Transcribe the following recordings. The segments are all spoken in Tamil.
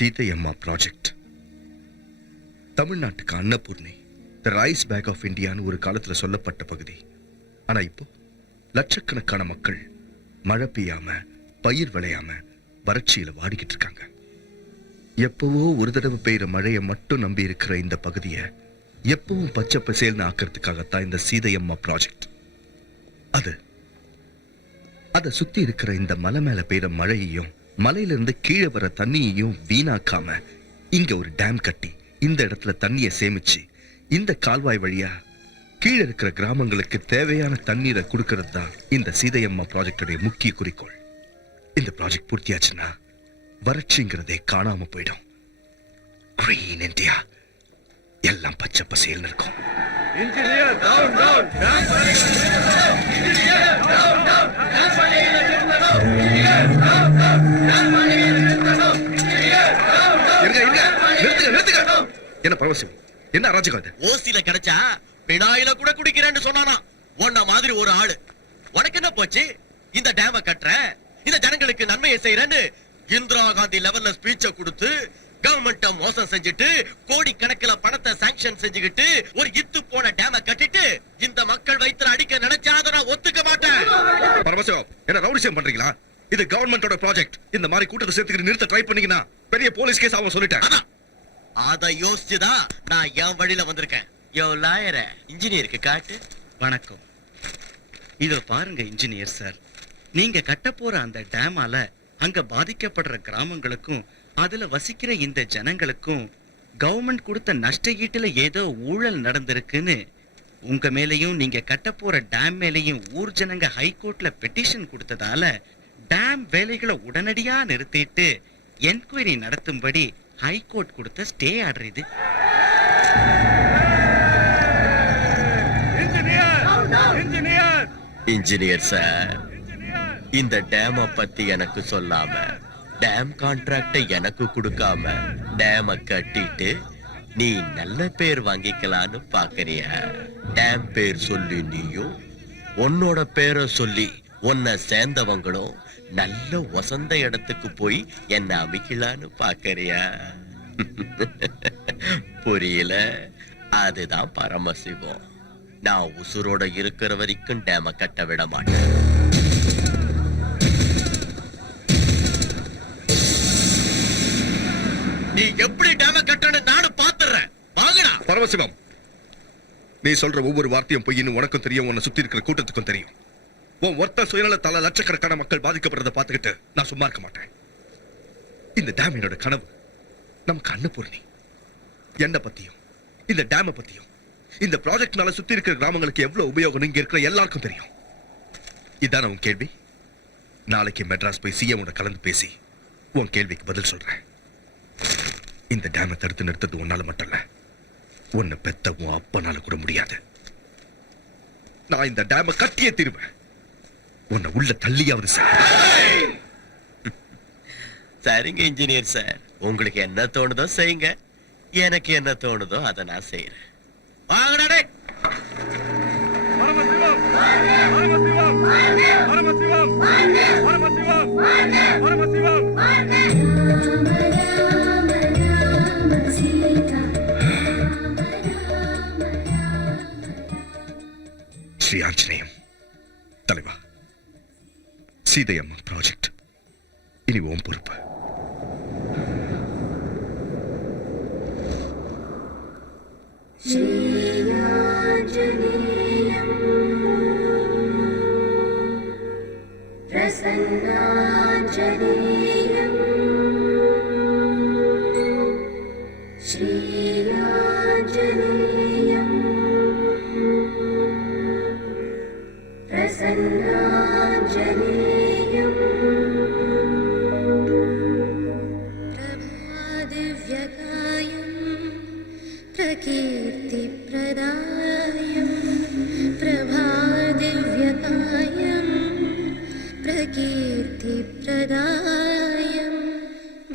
சீதையம்மா ப்ராஜெக்ட் தமிழ்நாட்டுக்கு Annapoorani, the rise back of இந்தியான்னு ஒரு காலத்துல சொல்லப்பட்ட பகுதி. ஆனா இப்போ லட்சக்கணக்கான மக்கள் மழை பெய்யாம, பயிர் விளையாம வறட்சியில வாடிக்கிட்டு இருக்காங்க. எப்பவோ ஒரு தடவை பெய்யுற மழையை மட்டும் நம்பி இருக்கிற இந்த பகுதியை எப்பவும் பச்சை பசேல்னு ஆக்கிறதுக்காகத்தான் இந்த சீதையம்மா ப்ராஜெக்ட். அதை சுத்தி இருக்கிற இந்த மலை மேல பெய்யுற மழையையும் மலையில இருந்து கீழே வர தண்ணியையும் வீணாக்காம இங்க ஒரு டேம் கட்டி இந்த இடத்துல தண்ணியை சேமிச்சு இந்த கால்வாய் வழியா கீழே இருக்கிற கிராமங்களுக்கு தேவையான தண்ணீரை கொடுக்கறது தான் இந்த சீதையம்மா ப்ராஜெக்டுடைய முக்கிய குறிக்கோள். இந்த ப்ராஜெக்ட் பூர்த்தியாச்சுன்னா வறட்சிங்கிறதே காணாம போயிடும். கிரீன் இந்தியா, எல்லாம் பச்சை பசேல்னு இருக்கும். என்ன பரவசியம், என்ன அராஜகம் இது? ஓசில கிடைச்சா பினாயில கூட குடிக்கிறேன்னு சொன்னானா உன்ன மாதிரி ஒரு ஆளு. உனக்கு என்ன போச்சு? இந்த டேம கட்டுற, இந்த ஜனங்களுக்கு நன்மையை செய்யறேன்னு இந்திரா காந்தி லெவல்ல ஸ்பீச்ச கொடுத்து கவர்மெண்ட்ட மோசம் செஞ்சுட்டு கோடி கணக்குல பணத்தை சாங்ஷன் செஞ்சுக்கிட்டு ஒரு இத்து போன டேம கட்டிட்டு இந்த மக்கள் வயித்துல அடிக்க நினைச்சாத நான் ஒத்துக்க மாட்டேன். பரவசியம், என்ன ரவுடிசம் பண்றீங்களா? இது கவர்மெண்டோட ப்ராஜெக்ட். இந்த மாதிரி கூட்டத்தை சேர்த்துக்கிட்டு நிறுத்த ட்ரை பண்ணீங்கன்னா பெரிய போலீஸ் கேஸ் ஆகும் சொல்லிட்டேன். அத யோசிச்சுதான் நான் என் வழியில வந்திருக்கேன். யோ லாயர, இன்ஜினியருக்கு காட்டு. வணக்கம். இத பாருங்க இன்ஜினியர் சார், நீங்க கட்ட போற அந்த டேமால அங்க பாதிக்கப்படுற கிராமங்களுக்கும் அதுல வசிக்கிற இந்த ஜனங்களுக்கும் கவர்மெண்ட் கொடுத்த நஷ்ட ஈட்டுல ஏதோ ஊழல் நடந்திருக்குன்னு உங்க மேலையும் நீங்க கட்ட போற டேம் மேலையும் ஊர் ஜனங்க ஹைகோர்ட்ல பெட்டிஷன் கொடுத்ததால டேம் வேலைகளை உடனடியா நிறுத்திட்டு என்கொயரி நடத்தும்படி ஹைகோர்ட் கொடுத்த ஸ்டே ஆர்டர் இது. இன்ஜினியர் சார், இந்த டேம பத்தி எனக்கு சொல்லாம, டேம் கான்ட்ராக்ட எனக்கு கொடுக்காம டேம கட்டிட்டு நீ நல்ல பேர் வாங்கிக்கலான்னு பாக்குறியா? டேம் பேர் சொல்லி நீயும் உன்னோட பேரை சொல்லி உன்னை சேர்ந்தவங்களும் நல்ல வசந்த இடத்துக்கு போய் என்ன அமைக்கலான்னு பாக்கறியா? புரியல? அதுதான் பரமசிவம். நான் உசுரோட இருக்கிற வரைக்கும் டேம கட்ட விட மாட்டேன். நீ எப்படி டேம கட்டணும் நானும் பாத்துறேன். வாங்கடா. பரமசிவம், நீ சொல்ற ஒவ்வொரு வார்த்தையும் பொய்ன்னு உனக்கும் தெரியும், உன்னை சுத்தி இருக்கிற கூட்டத்துக்கும் தெரியும். உன் ஒருத்த சுயநலத்தால லட்சக்கணக்கான மக்கள் பாதிக்கப்படுறதை பார்த்துக்கிட்டு நான் சும்மா இருக்க மாட்டேன். இந்த டேம் என்னோட கனவு. நமக்கு அன்னபூர்ணி. என்ன பத்தியும் இந்த டேம பத்தியும் இந்த ப்ராஜெக்ட்னால சுத்தி இருக்கிற கிராமங்களுக்கு எவ்வளவு உபயோகம் இங்க இருக்கிற எல்லாருக்கும் தெரியும். இதான் உன் கேள்வி. நாளைக்கு மெட்ராஸ் போய் சிஎம் கலந்து பேசி உன் கேள்விக்கு பதில் சொல்றேன். இந்த டேமை தடுத்து நிறுத்தது உன்னால மட்டும் இல்ல, உன்னை பெத்த உன் அப்பனால கூட முடியாது. நான் இந்த டேமை கட்டியே தீருவேன். உன்னை உள்ள தள்ளியாவது சரிங்க இன்ஜினியர் சார், உங்களுக்கு என்ன தோணுதோ செய்யுங்க. எனக்கு என்ன தோணுதோ அதை நான் செய்யறேன். வாங்கடா. ஸ்ரீ ஆஞ்சநேயம் தலைவா, சீதையம்மா ப்ராஜெக்ட் இனி ஓம் பொறுப்பு.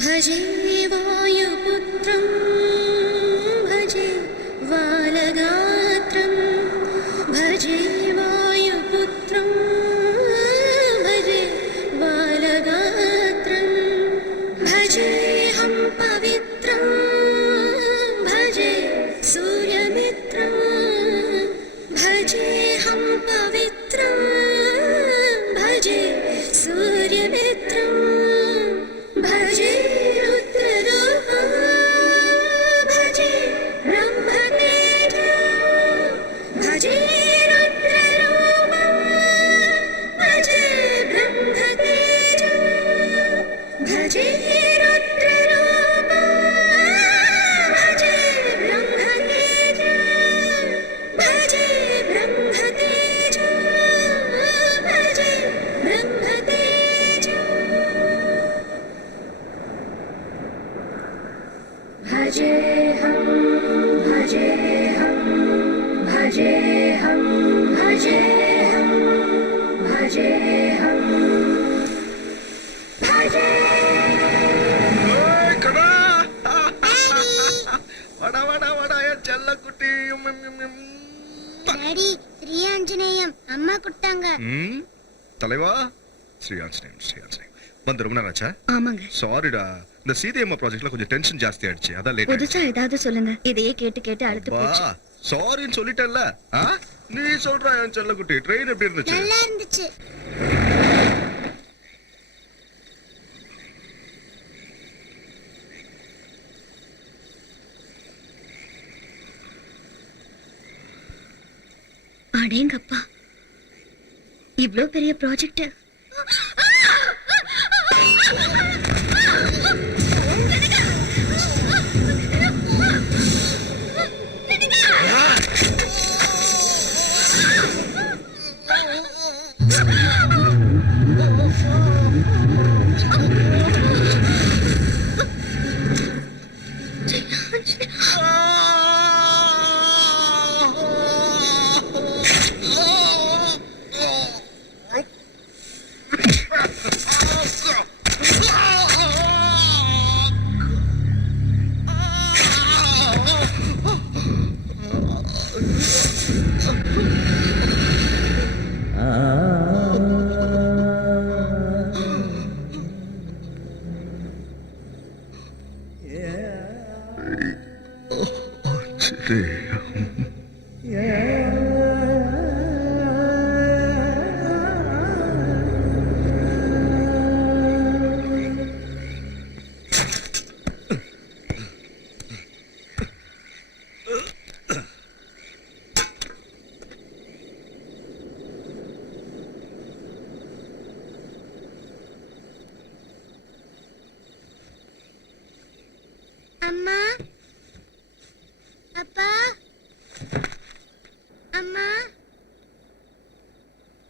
भजे वायुपुत्रं भजे वालगात्रं भजे वायुपुत्रं भजे वालगात्रं भजेऽहं पवित्रं भजे सूर्यमित्रं भजेऽहं पवित्रं भजे सूर्यमित्रं भजे रुद्ररूपं भजे ब्रह्मतेजं भजे रुद्ररूपं भजे ब्रह्मतेजं भजे रुद्ररूपं भजे ब्रह्मतेजं भजे ब्रह्मतेजं भजे ब्रह्मतेजं भजेऽहं भजेऽहं भजेऽहं भजेऽहं भजेऽहं भजे ஏய், கடா. வாடா வாடா வாடா என் செல்லக்குட்டி. டாடி ஸ்ரீ ஆஞ்சநேயம் அம்மா கொடுத்தாங்க. ம், தலைவா ஸ்ரீ ஆஞ்சநேயம் ஸ்ரீ ஆஞ்சநேயம் வந்து ரொம்ப நேரம் ஆச்சா? ஆமாங்க. சாரிடா, இந்த சீதையம்மா ப்ராஜெக்ட்ல கொஞ்சம் டென்ஷன் ஜாஸ்தி ஆயிடுச்சு, அதான் லேட் புதுசா ஏதாவது சொல்லுங்க. இதையே கேட்டு கேட்டு அழுத்து போச்சு. வா சாரின்னு சொல்லிட்டேன்ல. ஆ? நீ சொல்ற என் செல்லக்குட்டி, ட்ரெயின் எப்படி இருந்துச்சு? நல்லா இருந்துச்சு. அடேங்கப்பா, இவ்ளோ பெரிய ப்ராஜெக்ட். அம்மா, அப்பா, அம்மா,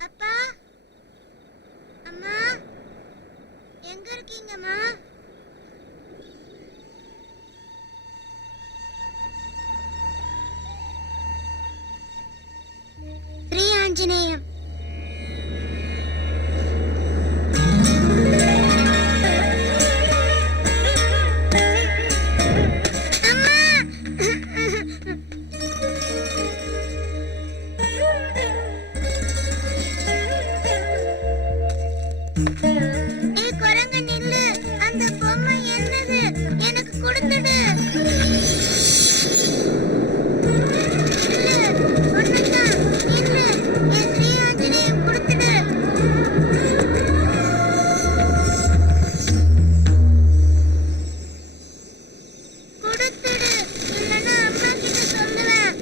அப்பா, அம்மா, எங்க இருக்கீங்கம்மா? ஸ்ரீ ஆஞ்சநேயம். ஏய் குரங்கு நில்லு, அந்த பொம்மை என்னது? எனக்கு கொடுத்துடு. நில்லு, ஒண்ணுதான், நில்லு, என் ஸ்ரீ ஆஞ்சநேயம் கொடுத்துடு. கொடுத்துடு, இல்லைன்னா அம்மா கிட்ட சொல்லுவேன்.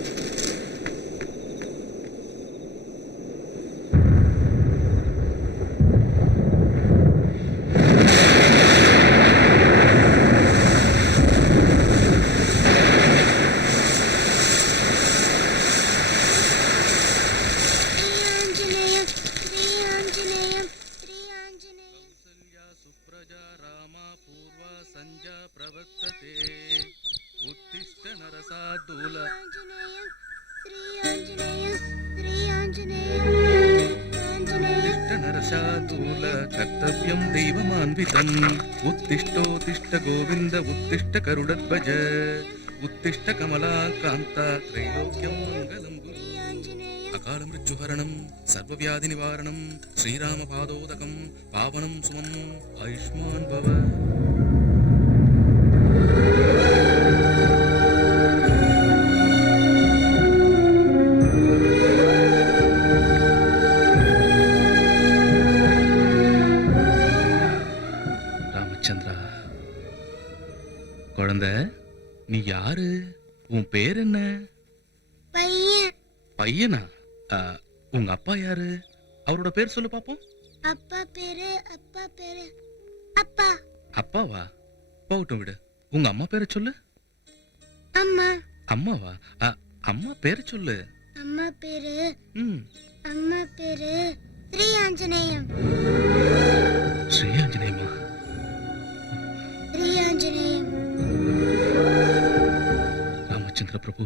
कर्तव्यं दैवमान्वितम् उत्तिष्ठोत्तिष्ठ गोविन्द उत्तिष्ठ गरुडध्वज उत्तिष्ठ कमलाकान्ता त्रैलोक्यं मङ्गलं कुरु अकालमृत्युहरणं सर्वव्याधिनिवारणं श्रीरामपादोदकं पावनं सुमम् आयुष्मान् भव குழந்தை, நீ யாரு? உன் பேர் என்ன? பையன். பையனா? உங்க அப்பா யாரு? அவரோட பேர் சொல்லு பாப்போம். அப்பா பேரு அப்பா. அப்பாவா? போகட்டும் விடு. உங்க அம்மா பேரை சொல்லு. அம்மா. அம்மாவா? அம்மா பேரை சொல்லு. அம்மா பேரு ம். ஸ்ரீ ஆஞ்சநேயம். ஸ்ரீ ஆஞ்சநேயமா? ஸ்ரீ ஆஞ்சநேயம். ராமச்சந்திர பிரபு.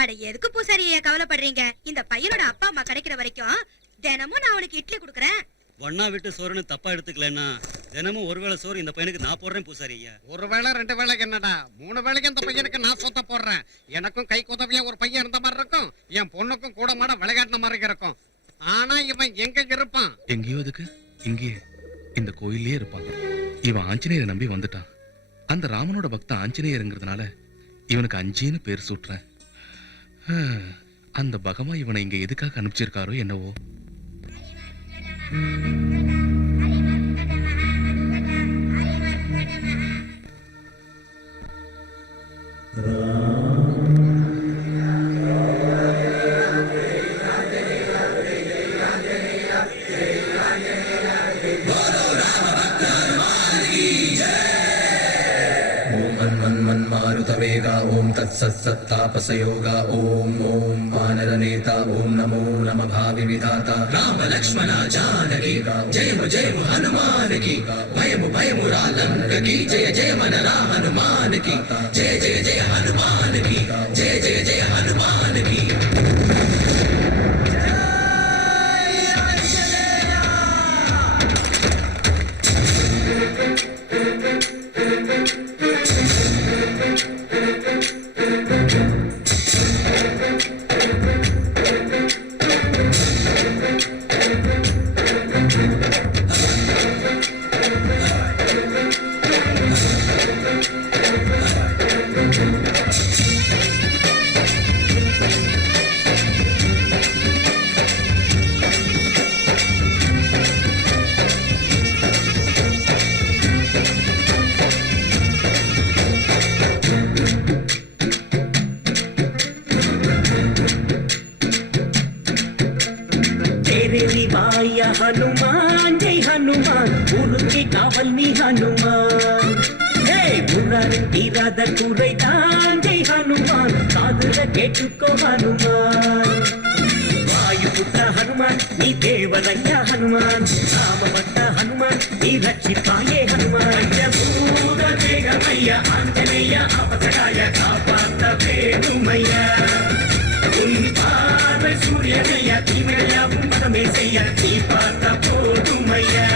அட எதுக்கு பூசாரி ஐயா கவலைப்படுறீங்க? இந்த பையனோட அப்பா அம்மா கிடைக்கிற வரைக்கும் தினமும் நான் அவனுக்கு இட்லி கொடுக்கறேன். ஒன்னா விட்டு சோறுன்னு தப்பா எடுத்துக்கலன்னா தினமும் ஒருவேளை சோறு இந்த பையனுக்கு நான் போடுறேன் பூசாரி ஐயா. ஒரு வேளை 2 வேளைக்கு என்னடா 3 வேளைக்கு அந்த பையனுக்கு நான் சொத்த போடுறேன். எனக்கும் கை உதவியா ஒரு பையன் இருந்த மாதிரி இருக்கும், என் பொண்ணுக்கும் கூட மாட விளையாடின மாதிரி இருக்கும். ஆனா இவன் எங்க இருப்பான்? எங்கேயோ அதுக்கு இங்கேயே இந்த கோயிலே இருப்பான். இவன் ஆஞ்சநேயரை நம்பி வந்துட்டான். அந்த ராமனோட பக்தன் ஆஞ்சநேயருங்கிறதுனால இவனுக்கு அஞ்சின்னு பேர் சூட்டுறேன். அந்த பகமா இவனை இங்க எதுக்காக அனுப்பிச்சிருக்காரோ என்னவோ. मारुतवेगा ओम तत्सत्तापसयोगा ओम ओम वानरनेता ओम नमो नम भावि विधाता राम लक्ष्मण जानकी जय हनुमान की भयमु रालंक की जय मन राम हनुमान की जय हनुमान की जय हनुमान की. हनुमान जय हनुमान उनके कावल में हनुमान हे मुरारी तीराद कुरैतान जय हनुमान कादुर केटुको हनुमान वायुपुत्र हनुमान नी देवरయ్య हनुमान रामभक्त हनुमान नी रक्षिताये हनुमान पंचभूत वेगमయ్య आंजनेय अपसराय कापातवेनुमయ్య उन्पाद सूर्यनయ్య तीमया पुंपदमे செய்ய நீ பார்த்த போதுமையா.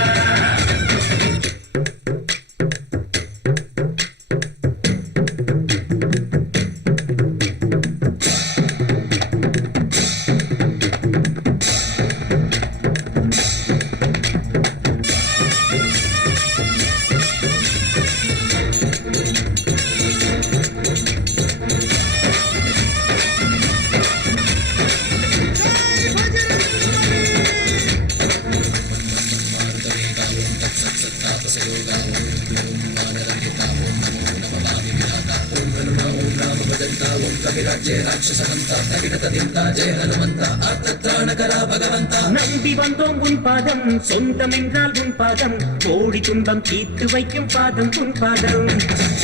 நம்பி வந்தோம் உன் பாதம் சொந்தம் என்றால் உன் பாதம் கோடி துன்பம் தீர்த்து வைக்கும் பாதம் உன் பாதம்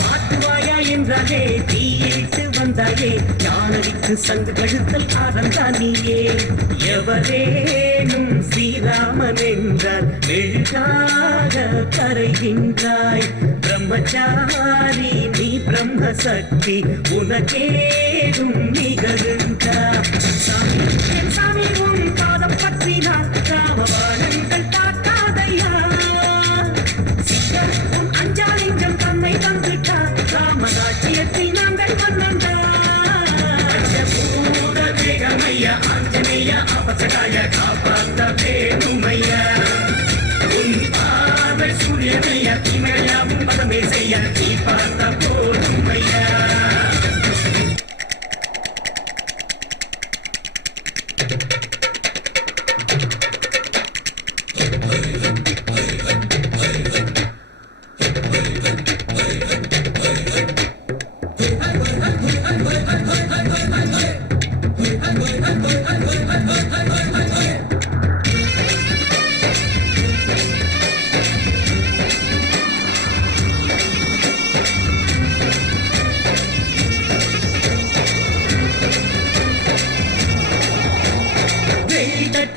மாற்றுவாயா என்றாலே தீயிட்டு வந்தாயே ஞானவிக்கு சங்கு கழுத்தல் ஆரந்தான் நீயே எவரேனும் ஸ்ரீராமன் என்றால் மெழுகாக கரைகின்றாய் பிரம்மச்சாரி நீ பிரம்ம சக்தி உனக்கேதும் நிகழ்ந்தா சாமி என் சாமி உன் பாதம் பற்றினார் ராமபாணங்கள் பார்க்காதையா சித்தர் உன் அஞ்சா நெஞ்சம் தன்னை தந்துட்டா ராமராட்சியத்தில் நாங்கள் மன்னண்டா பஞ்சபூத வேகமையா ஆஞ்சநேய அபசகாய காப்பாத்த வேணுமையா உன் பாத சூரியனையா தீமையாவும் பதமே செய்ய நீ பார்த்த போதுமையா.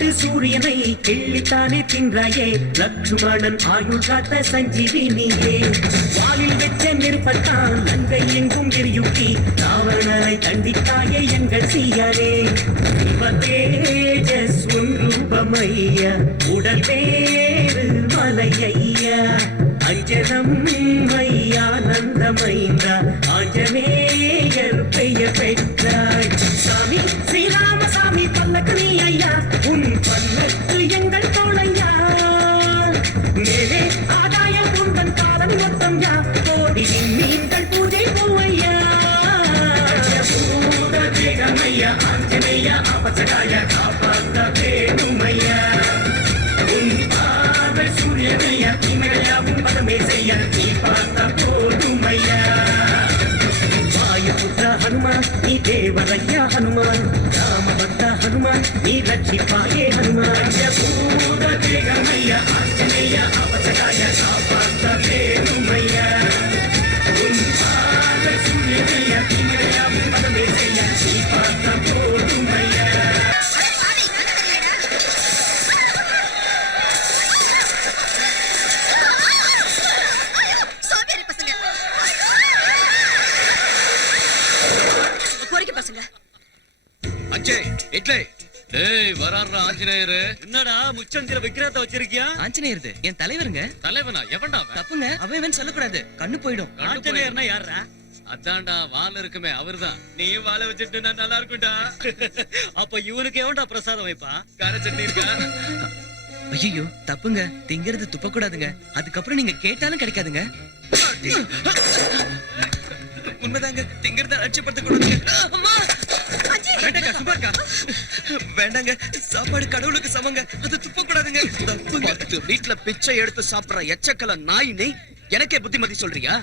விட்டு சூரியனை கிள்ளித்தானே தின்றாயே லக்ஷ்மணன் ஆயுள் காத்த சஞ்சீவினியே வாலில் வெச்ச நெருப்பத்தான் அங்கை எங்கும் எரியுட்டி ராவணனை தண்டித்தாயே எங்கள் சீயரே தேஜஸ் உன் ரூபமையா உடல் வேறு மலையா அஞ்சனம் மையானந்தமைந்தா ஆஞ்சநேயர் பெயர் பெற்றாய் சாமி ஸ்ரீராமசாமி பல்லக்கு நீ ஐயா உன் பல்லக்கு எங்கள் தோழையா மேலே ஆதாயம் உந்தன் காலம் மொத்தம் யா கோடி நீங்கள் பூஜை பூவையா பூத ஜெகமையா ஆஞ்சநேயா அபசகாய காப்பாத்த வேணுமையா உன் பாத சூரியனையா இமையாவும் பதமே செய்ய நீ பார்த்த போதுமையா வாயுபுத்திர ஹனுமான் நீ தேவரையா ஹனுமான் ராமபக்த ஹனுமான் நீ ரட்சிப்பாயே ஹனுமான் பூத ஜெகமையா ஆஞ்சநேயா அபசகாய காப்பாத்த வேணுமையா உன் பாத சூரியனையா இமையாவும் பதமே செய்ய நீ பார்த்த போதுமையா சோம்பேறி பசங்க பொறுக்கி பசங்க அஜய் இட்லி டேய் வராறா ஆஞ்சநேயர். என்னடா முச்சந்திர விக்கிரத்தை வச்சிருக்கியா? ஆஞ்சநேயர் என் தலைவருங்க. தலைவனா எவன்டா அவன்? தப்புங்க, அவன் சொல்லக்கூடாது, கண்ணு போயிடும். ஆஞ்சநேயர்னா யாரா? அதான்டா வால் இருக்குமே அவர்தான். நீ வாழை வச்சுட்டு நல்லா இருக்கும்டா. அப்ப இவனுக்கு எவன்டா பிரசாதம் வைப்பா? கார சட்னி இருக்கா? ஐயோ தப்புங்க, திங்கிறது துப்ப கூடாதுங்க. அதுக்கப்புறம் நீங்க கேட்டாலும் கிடைக்காதுங்க. உண்மைதாங்க, திங்கிறத அலட்சியப்படுத்த கூடாதுங்க. அம்மா வேண்டாங்க, சும்மா இருக்கா? வேண்டாங்க, சாப்பாடு கடவுளுக்கு சமங்க, அது துப்ப கூடாதுங்க. தப்புங்க. வீட்டுல பிச்சை எடுத்து சாப்பிடுற எச்சக்கல நாய் நீ எனக்கே புத்திமதி சொல்றியா?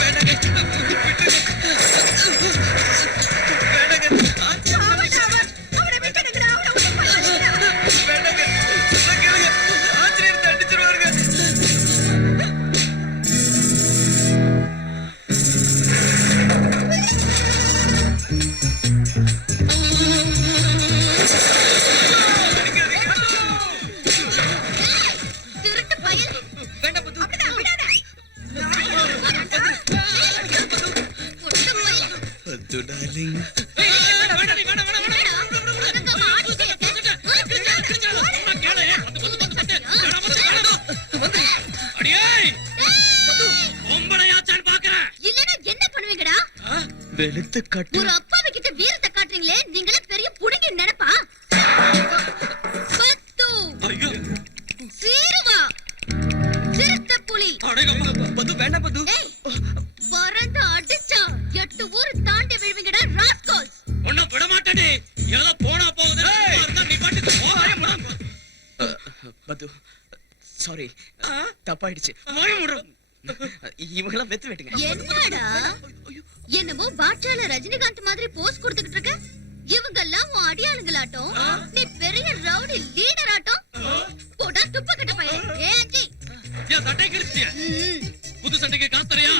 வேண்டாங்க, வெளுத்து கட்டு. ஒரு அப்பாவி கிட்ட வீரத்தை காட்டுறீங்களே, நீங்களே பெரிய புடுங்கி நினைப்பா? பத்து சீருவா சிறுத்தை புலி பது வேண்டாம் பது. பறந்து அடிச்சா 8 ஊர் தாண்டி விழுவீங்கடா ராஸ்கல்ஸ். ஒண்ணும் விட மாட்டேடி. ஏதோ போனா போகுது, நீ பாட்டுக்கு போவாயே முடம். பது சாரி, தப்பாயிடுச்சு. இவங்கெல்லாம் வெத்து வெட்டுங்க. என்னடா என்னமோ பாட்சால ரஜினிகாந்த் மாதிரி போஸ் கொடுத்துக்கிட்டு இருக்க? இவங்க எல்லாம் உன் அடியாளுங்களாட்டம், நீ பெரிய ரவுடி லீடர் ஆட்டம். போடா துப்ப கட்ட பையன். ஏஞ்சி ஏன் சட்டை கிழிச்சியா? புது சட்டைக்கு காசு தரியா?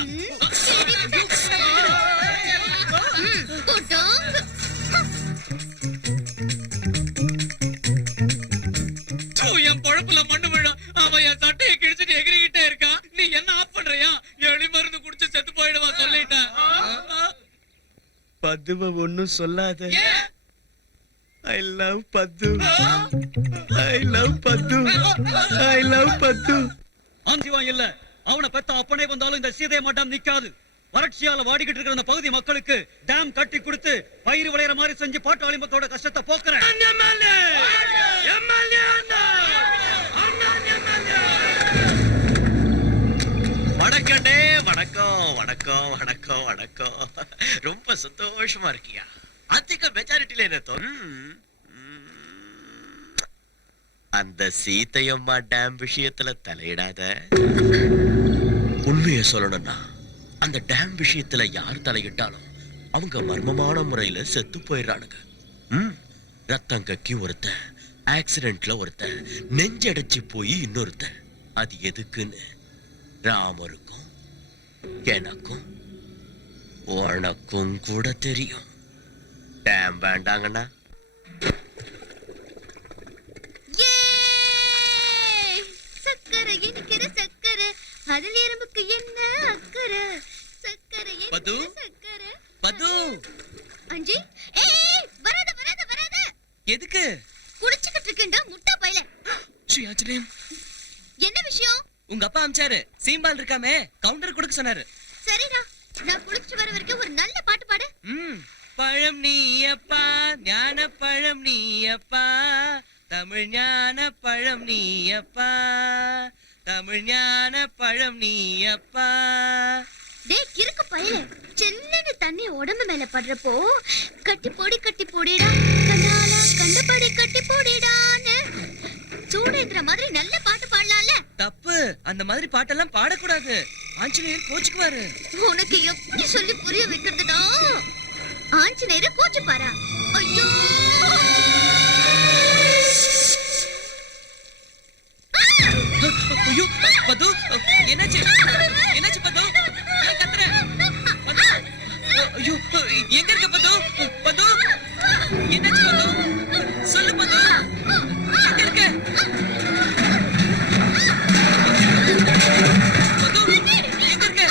என் பொழப்புல மண்ணு விழா. அவன் என் சட்டையை கிழிச்சிட்டு எகிரிக்கிட்டே இருக்கான். நீ என்ன ஆஃப் பண்றியா? எலி மருந்து குடிச்சு செத்து போயிடுவா, சொல்லிட்டேன். பதுவ ஒண்ணும் சொல்லாத. ஐ லவ் பது, ஐ லவ் பது, ஐ லவ் பது. ஆஞ்சிவான் இல்ல, அவனை பெத்த அப்பனே வந்தாலும் இந்த சீதை மாட்டாம் நிக்காது. வறட்சியால வாடிக்கிட்டு இருக்கிற அந்த பகுதி மக்களுக்கு டேம் கட்டி கொடுத்து பயிர் விளையற மாதிரி செஞ்சு பாட்டு ஆலிமத்தோட கஷ்டத்தை போக்குறேன். வணக்கண்டே, வணக்கம் வணக்கம் வணக்கம் வணக்கம். ரொம்ப சந்தோஷமா இருக்கியா? அதிக மெஜாரிட்டில என்ன அந்த சீதையம்மா டேம் விஷயத்துல தலையிடாத. உண்மையை சொல்லணும்னா அந்த டேம் விஷயத்துல யார் தலையிட்டாலும் அவங்க மர்மமான முறையில செத்து போயிடுறானுங்க. ரத்தம் கக்கி ஒருத்தன், ஆக்சிடென்ட்ல ஒருத்தன், நெஞ்சடைச்சு போய் இன்னொருத்தன். அது எதுக்குன்னு ராமருக்கும் எனக்கும் உனக்கும் கூட தெரியும். டேம் வேண்டாங்கண்ணா பது சக்கரை. பது அஞ்சி ஏய் வராத வராத வராத. எதுக்கு? குடிச்சிட்டு இருக்கேன்டா முட்டை பையல. ஸ்ரீ ஆஞ்சநேயம், என்ன விஷயம்? உங்க அப்பா அமிச்சாரு. சீம்பால் இருக்காமே, கவுண்டர் கொடுக்க சொன்னாரு. சரிடா, நான் குளிச்சிட்டு வர வரைக்கும் ஒரு நல்ல பாட்டு பாடு. பழம் நீயப்பா, ஞான பழம் நீயப்பா, தமிழ் ஞான பழம் நீயப்பா, தமிழ் ஞான பழம் நீயப்பா. டேய் கிறுக்கு பையல, செல்லன்னு தண்ணி உடம்பு மேல படுறப்போ கட்டி போடிடா கண்ணாலா கண்டபடி கட்டி போடிடான்னு சூடேந்திர மாதிரி நல்ல பாட்டு பாடலாம்ல. தப்பு, அந்த மாதிரி பாட்டெல்லாம் பாடக்கூடாது. ஆஞ்சநேயர் கோச்சுக்குவாரு. உனக்கு எப்படி சொல்லி புரிய வைக்கிறதுடா? ஆஞ்சநேயர் கோச்சுப்பாரா? ஐயோ ஐயோ பது, என்னாச்சு? என்னாச்சு பது? ஏன் கத்துற? பது, ஐயோ எங்க இருக்க பது? பது, என்னாச்சு பது? சொல்லு பது, எங்க இருக்க? பது, எங்க இருக்க?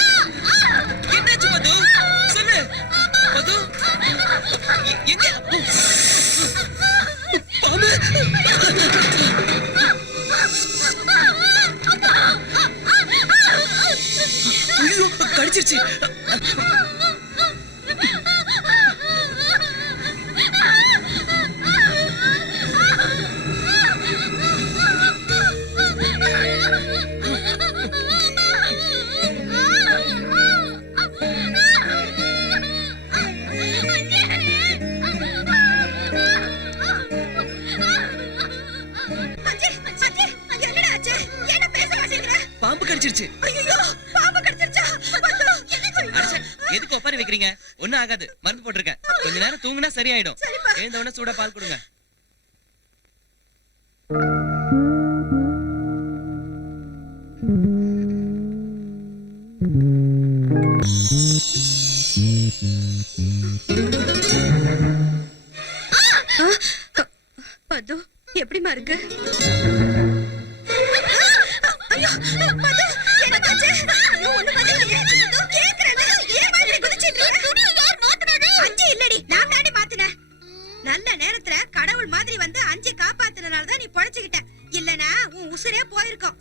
என்னாச்சு பது? சொல்லு பது, எங்க? பாம்பு! ஐயோ கடிச்சிருச்சு. பாம்பு கடிச்சிருச்சு. எதுக்கு ஒப்பாரி வைக்கிறீங்க? ஒண்ணும் ஆகாது, மருந்து போட்டிருக்கேன். கொஞ்ச நேரம் தூங்குனா சரியாயிடும். எழுந்தவன சூடா பால் கொடுங்க. பது எப்படிமா இருக்கு? நல்ல நேரத்துல கடவுள் மாதிரி வந்து அஞ்சு காப்பாத்துனனாலதான் நீ பொழைச்சுக்கிட்ட. இல்லனா உன் உசுரே போயிருக்கும்.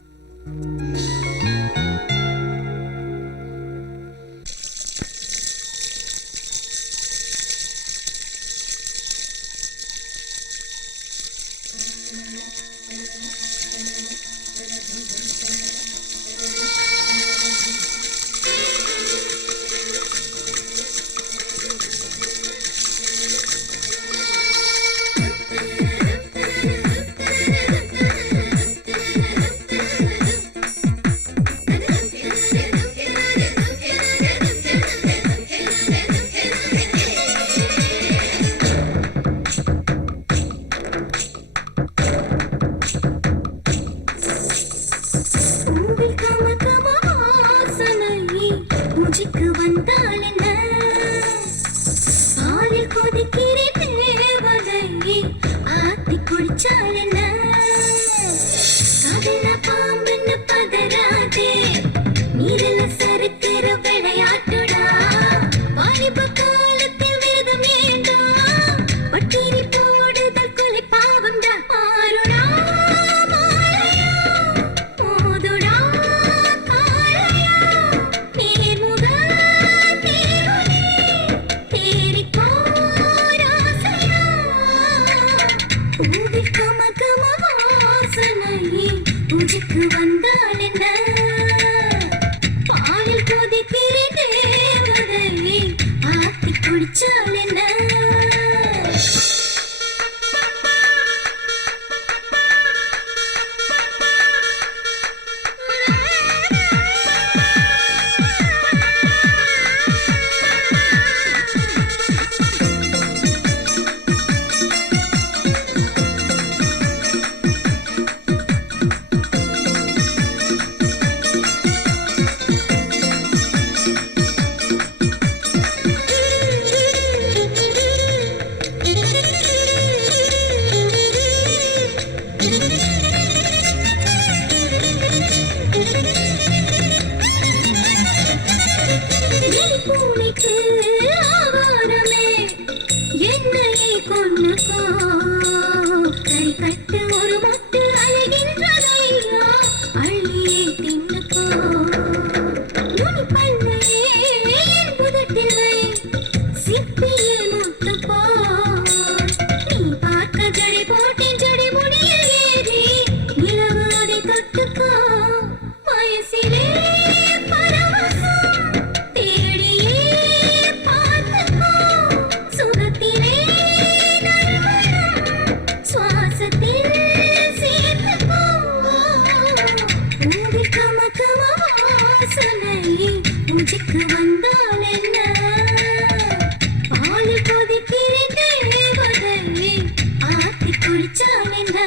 பூனைக்கு ஆகாரமே என்னையே கொண்டு போ கறி கட்டு ஒரு மொட்டு அழகின்றதையா அள்ளியே தின்னு போ நுனி பல்லையே என் புதட்டில் வை சிப்பியே முத்து போ நீ பார்க்க ஜடை போட்டேன் ஜடை முடியில் ஏறி நிலவு அதை தொட்டுக்கோ வயசிலே பரவசம் தேடியே பார்த்துக்கோ சுகத்திலே நறுமணம் சுவாசத்தில் சேர்த்துக்கோ ஊதில் கமகம வாசனை மூச்சுக்கு வந்தால் என்ன பாலில் கொதிக்கிற தேவதை ஆத்தி குடிச்சால் என்ன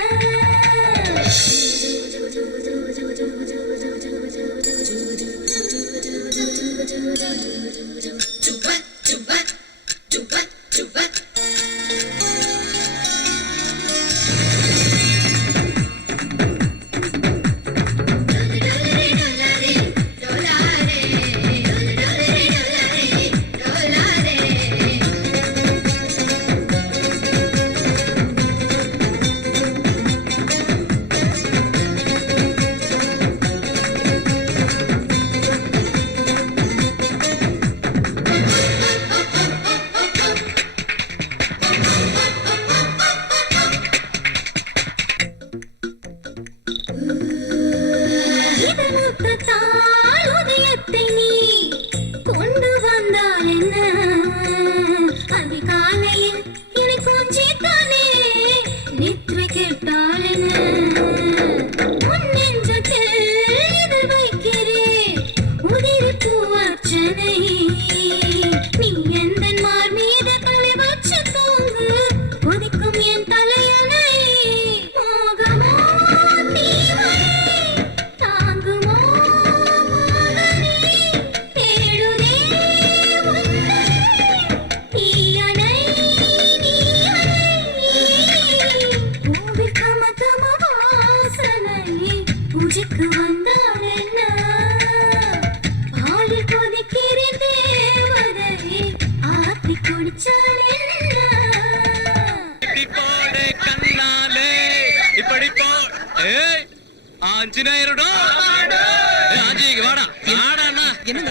இதமுத்தத்தால் உதயத்தை நீ கொண்டு வந்தால் என்ன அதிகாலையில் இனி கொஞ்சித்தானே நித்ரை கெட்டால் என்ன உன் நெஞ்சத்தில் எதிர் வைக்கிறேன் உதிரி பூவர்ச்சனை நீ எந்தன் மார் மீது தலை வச்சு தூங்கு கொதிக்கும் என் தலையணை மோகமோ தீமை தாங்குமோ மகனே தேடுதே உன்னை தீயணை நீயணை பூவில் கமகம வாசனை பூஜைக்கு வந்தால் என்ன பாலில் கொதிக்கிற தேவதை ஆத்தி குடிச்சால் என்ன இப்படி போடு கண்ணாலே இப்படி போ ஏய் ஆஞ்சநேயருடா ஆஞ்சநேயருக்கு வாடா வாடாண்ணா என்ன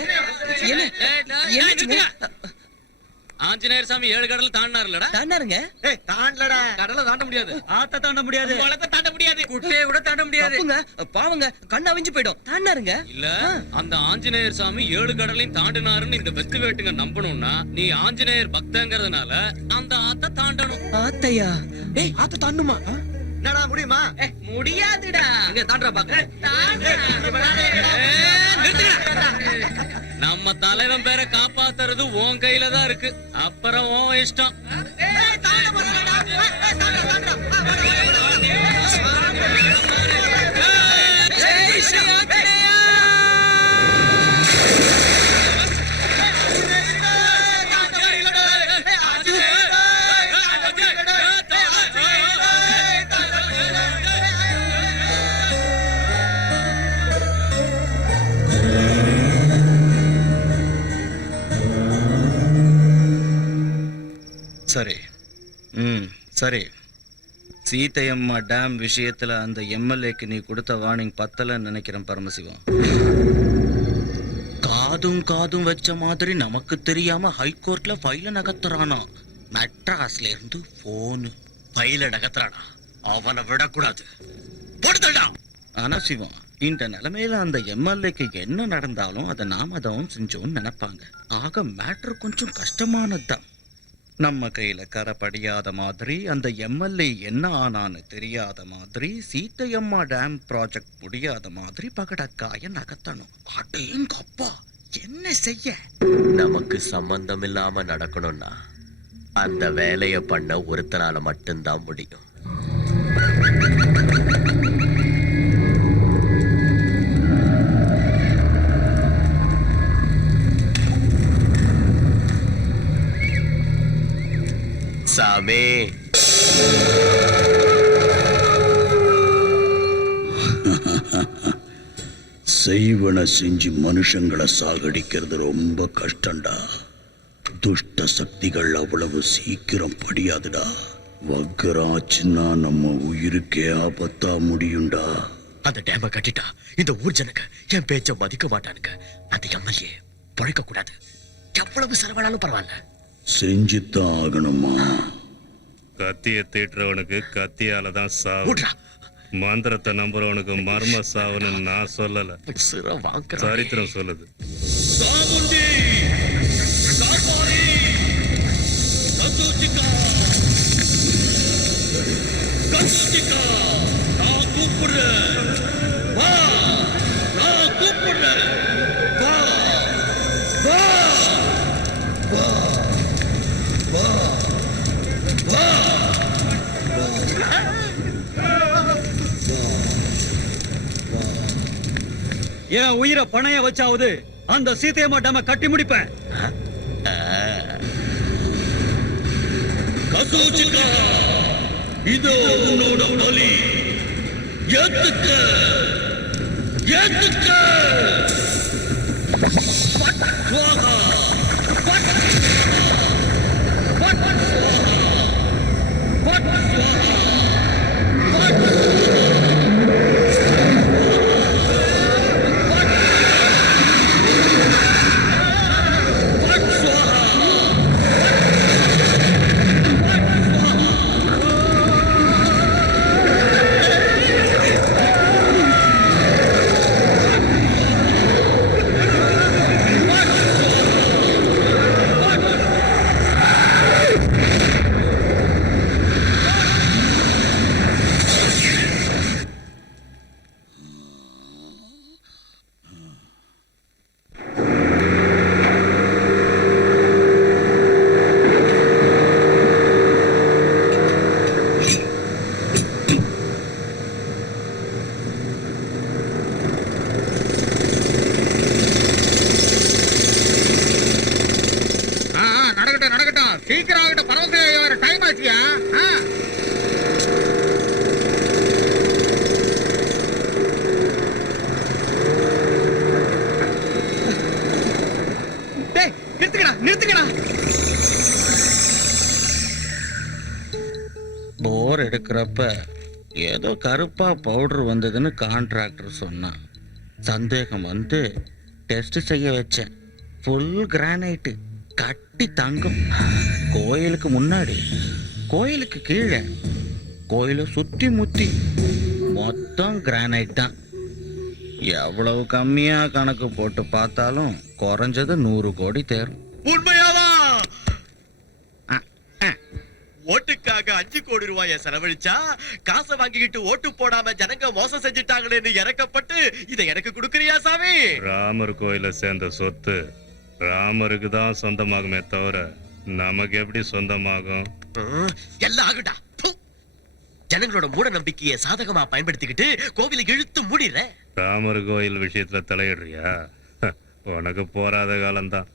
ஆஞ்சநேயர் சாமி 7 கடல் தாண்டினார்லடா தாண்டாருங்க கடலை தாண்ட முடியாது ஆத்த தாண்ட முடியாது குளத்தை தாண்ட முடியாது குட்டையை கூட தாண்ட முடியாது பாவங்க கண்ணு அவிஞ்சு போயிடும் தாண்டாருங்க இல்ல அந்த ஆஞ்சநேயர் சாமி 7 கடலையும் தாண்டினாருன்னு இந்த வெத்து வேட்டுங்க நம்பணும்னா நீ ஆஞ்சநேயர் பக்தங்கிறதுனால அந்த ஆத்த தாண்டணும் ஆத்தையா ஏய் ஆத்த தாண்டுமா என்னடா முடியுமா முடியாதுடா அங்க தாண்டா பாக்க நம்ம தலைவன் பேரை காப்பாத்துறது உன் கையில தான் இருக்கு அப்புறம் உன் இஷ்டம் சரி சரி சீதையம்மா டேம் விஷயத்துல அந்த எம்எல்ஏக்கு நீ கொடுத்த வார்னிங் பத்தலன்னு நினைக்கிறேன் பரமசிவம். காதும் வச்ச மாதிரி நமக்கு தெரியாம ஹைகோர்ட்ல ஃபைல நகர்த்துறானா. மெட்ராஸ்ல இருந்து போன் பையில நகர்த்துறானா அவனை விடக்கூடாது போடுதல்டா. ஆனா சிவம் இந்த நிலைமையில அந்த எம்எல்ஏக்கு என்ன நடந்தாலும் அதை நாம தான் செஞ்சோம்னு நினைப்பாங்க. ஆக மேட்ரு கொஞ்சம் கஷ்டமானதுதான். நம்ம கையில கரை படியாத மாதிரி அந்த எம்எல்ஏ என்ன ஆனான்னு தெரியாத மாதிரி சீத்தையம்மா டேம் ப்ராஜெக்ட் முடியாத மாதிரி பகடக்காய நகர்த்தணும். அடேங்கப்பா என்ன செய்ய? நமக்கு சம்பந்தம் இல்லாம நடக்கணும்னா அந்த வேலைய பண்ண ஒருத்தனால மட்டும்தான் முடியும். சாமி செய்வன செஞ்சு மனுஷங்களை சாகடிக்கிறது ரொம்ப கஷ்டம்டா. துஷ்ட சக்திகள் அவ்வளவு சீக்கிரம் படியாதுடா. வக்கராச்சுன்னா நம்ம உயிருக்கே ஆபத்தா முடியும்டா. அந்த டேம கட்டிட்டா இந்த ஊர் ஜனங்க என் பேச்ச மதிக்க மாட்டானுங்க. அந்த எம்எல்ஏ பழைக்க கூடாது. எவ்வளவு செலவானாலும் பரவாயில்ல, செஞ்சுத்தான் ஆகணுமா? கத்திய தீட்டுறவனுக்கு கத்தியால தான் சாவு. மந்திரத்தை நம்புறவனுக்கு மர்ம சாவுன்னு நான் சொல்லல, சரித்திரம் சொல்லுது. என் உயிரை பணைய வச்சாவது அந்த சீதையம்மா டேம கட்டி முடிப்பேன். இதோ உன்னோட பலி. ஏத்துக்க ஏத்துக்க. சுவாகா சீக்கிரம் ஆகிட்ட பரவச டைம் ஆச்சியா? நிறுத்துக்கடா. போர் எடுக்கிறப்ப ஏதோ கருப்பா பவுடர் வந்ததுன்னு கான்ட்ராக்டர் சொன்னான். சந்தேகம் வந்து டெஸ்ட் செய்ய வச்சேன். ஃபுல் கிரானைட்டு, கட்டி தங்கம். கோயிலுக்கு முன்னாடி, கோயிலுக்கு கீழே, கோயிலை சுத்தி முத்தி மொத்தம் கிரானைட் தான். எவ்வளவு கம்மியா கணக்கு போட்டு பார்த்தாலும் குறைஞ்சது 100 கோடி தேரும். உண்மையாவா? ஓட்டுக்காக 5 கோடி ரூபாய செலவழிச்சா காசை வாங்கிக்கிட்டு ஓட்டு போடாம ஜனங்க மோசம் செஞ்சுட்டாங்களேன்னு இறக்கப்பட்டு இதை எனக்கு கொடுக்கறியா சாமி? ராமர் கோயில சேர்ந்த சொத்து ராமருக்கு தான் சொந்தமாகுமே தவிர நமக்கு எப்படி சொந்தமாகும்? எல்லாம் ஆகுடா. ஜனங்களோட மூட நம்பிக்கையை சாதகமா பயன்படுத்திக்கிட்டு கோவிலை இழுத்து மூடிற. ராமர் கோயில் விஷயத்துல தலையிடுறியா? உனக்கு போராத காலம்தான்.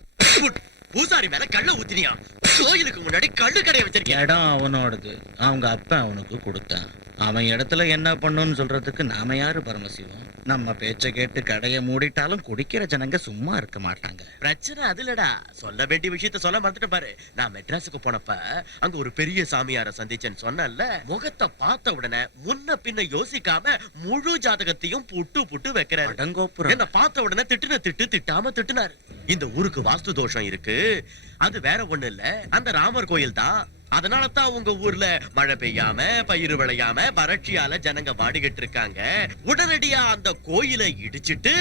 பூசாரி மேல கள்ள ஊத்தினியா? கோயிலுக்கு முன்னாடி கள்ளு கடைய வச்சிருக்கேன். இடம் அவனோடது, அவங்க அப்பா அவனுக்கு கொடுத்தான். அவன் இடத்துல என்ன பண்ணுன்னு சொல்றதுக்கு நாம யாரு பரமசிவம்? நம்ம பேச்ச கேட்டு கடையை மூடிட்டாலும் குடிக்கிற ஜனங்க சும்மா இருக்க மாட்டாங்க. பிரச்சனை அதுலடா. சொல்ல வேண்டிய விஷயத்த சொல்ல மறந்துட்டு பாரு. நான் மெட்ராஸுக்கு போனப்ப அங்க ஒரு பெரிய சாமியார சந்திச்சேன்னு சொன்னல. முகத்தை பார்த்த உடனே முன்ன பின்ன யோசிக்காம முழு ஜாதகத்தையும் புட்டு புட்டு வைக்கிறாரு. என்ன பார்த்த உடனே திட்டுன திட்டு திட்டாம திட்டுனாரு. இந்த ஊருக்கு வாஸ்து தோஷம் இருக்கு, அது வேற ஒண்ணு இல்ல, அந்த ராமர் கோயில் தான். அதனால தான் உங்க ஊர்ல மழை பெய்யாம பயிர் விளையாம வறட்சியால ஜனங்க வாடிக்கிட்டு இருக்காங்க. உடனடியா அந்த கோயிலை இடிச்சிட்டு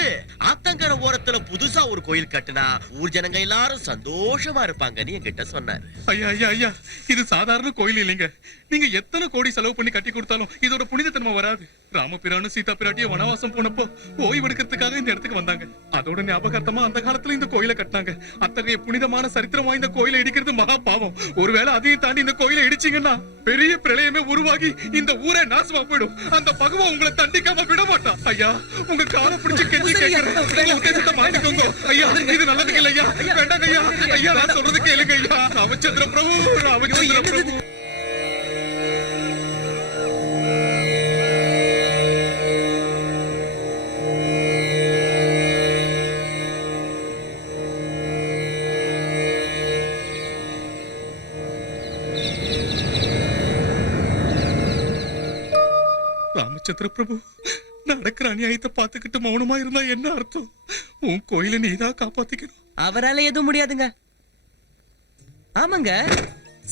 ஆத்தங்கர ஓரத்துல புதுசா ஒரு கோயில் கட்டுனா ஊர் ஜனங்க எல்லாரும் சந்தோஷமா இருப்பாங்கன்னு என்கிட்ட சொன்னாரு. ஐயா ஐயா ஐயா, இது சாதாரண கோயில் இல்லைங்க. நீங்க எத்தனை கோடி செலவு பண்ணி கட்டி கொடுத்தாலும் இதோட புனிதத்தன்மை வராது. ராமபிரானும் சீதா பிராட்டிய வனவாசம் போனப்போ ஓய்வு எடுக்கிறதுக்காக இந்த இடத்துக்கு வந்தாங்க. அதோட ஞாபகார்த்தமா அந்த காலத்துல இந்த கோயிலை கட்டினாங்க. அத்தகைய புனிதமான சரித்திரம் வாய்ந்த கோயிலை இடிக்கிறது மகா பாவம். ஒருவேளை அதையும் தாண்டி இந்த கோயிலை இடிச்சீங்கன்னா பெரிய பிரளயமே உருவாகி இந்த ஊரே நாசமா போயிடும். அந்த பகவான் உங்களை தண்டிக்காம விட மாட்டான். ஐயா, உங்க காலை பிடிச்சு கெஞ்சி கேட்கிறேன், உத்தேசத்தை மாத்திக்கோங்க ஐயா. இது நல்லதுக்கு இல்லையா? வேண்டாங்க ஐயா. ஐயா, நான் சொல்றது கேளுங்க ஐயா. ராமச்சந்திர பிரபு, ராமச்சந்திர பிரபு. ராமச்சந்திர பிரபு, நடக்கிற அநியாயத்தை பார்த்துக்கிட்டு மௌனமா இருந்தா என்ன அர்த்தம்? உன் கோயிலை நீதான் காப்பாத்திக்கணும். அவரால எதுவும் முடியாதுங்க. ஆமாங்க,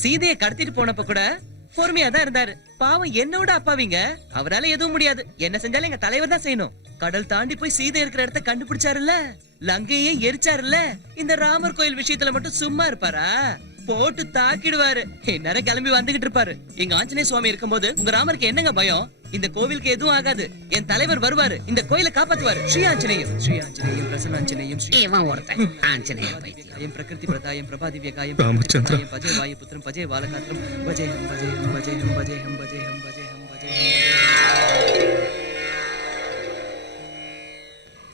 சீதையை கடத்திட்டு போனப்ப கூட பொறுமையா தான் இருந்தாரு. பாவம் என்னோட அப்பாவிங்க, அவரால எதுவும் முடியாது. என்ன செஞ்சாலும் எங்க தலைவர் தான் செய்யணும். கடல் தாண்டி போய் சீதை இருக்கிற இடத்த கண்டுபிடிச்சாருல்ல, லங்கையே எரிச்சாருல்ல. இந்த ராமர் கோயில் விஷயத்துல மட்டும் சும்மா இருப்பாரா? போட்டு தாக்கிடுவாரு. நேரம் கிளம்பி வந்துகிட்டு இருப்பாரு. எங்க ஆஞ்சநேய சுவாமி இருக்கும்போது உங்க ராமருக்கு என்னங்க பயம்? இந்த கோவிலுக்கு எதுவும் ஆகாது. என் தலைவர் வருவாரு, இந்த கோயிலை காப்பாத்துவாரு. ஸ்ரீ ஆஞ்சநேயம், ஸ்ரீ ஆஞ்சநேயம், பிரசன்னாஞ்சநேயம், இவன் ஒருத்தன் ஆஞ்சநேய பைத்தியம். பிரகிருதி பிரதாயம், பிரபாதிவ்யகாயம், ராமச்சந்திரா. பஜே வாயுபுத்திரம், பஜே வாலகாத்திரம், பஜேஹம் பஜேஹம் பஜேஹம் பஜேஹம் பஜேஹம் பஜேஹம் பஜேஹம்.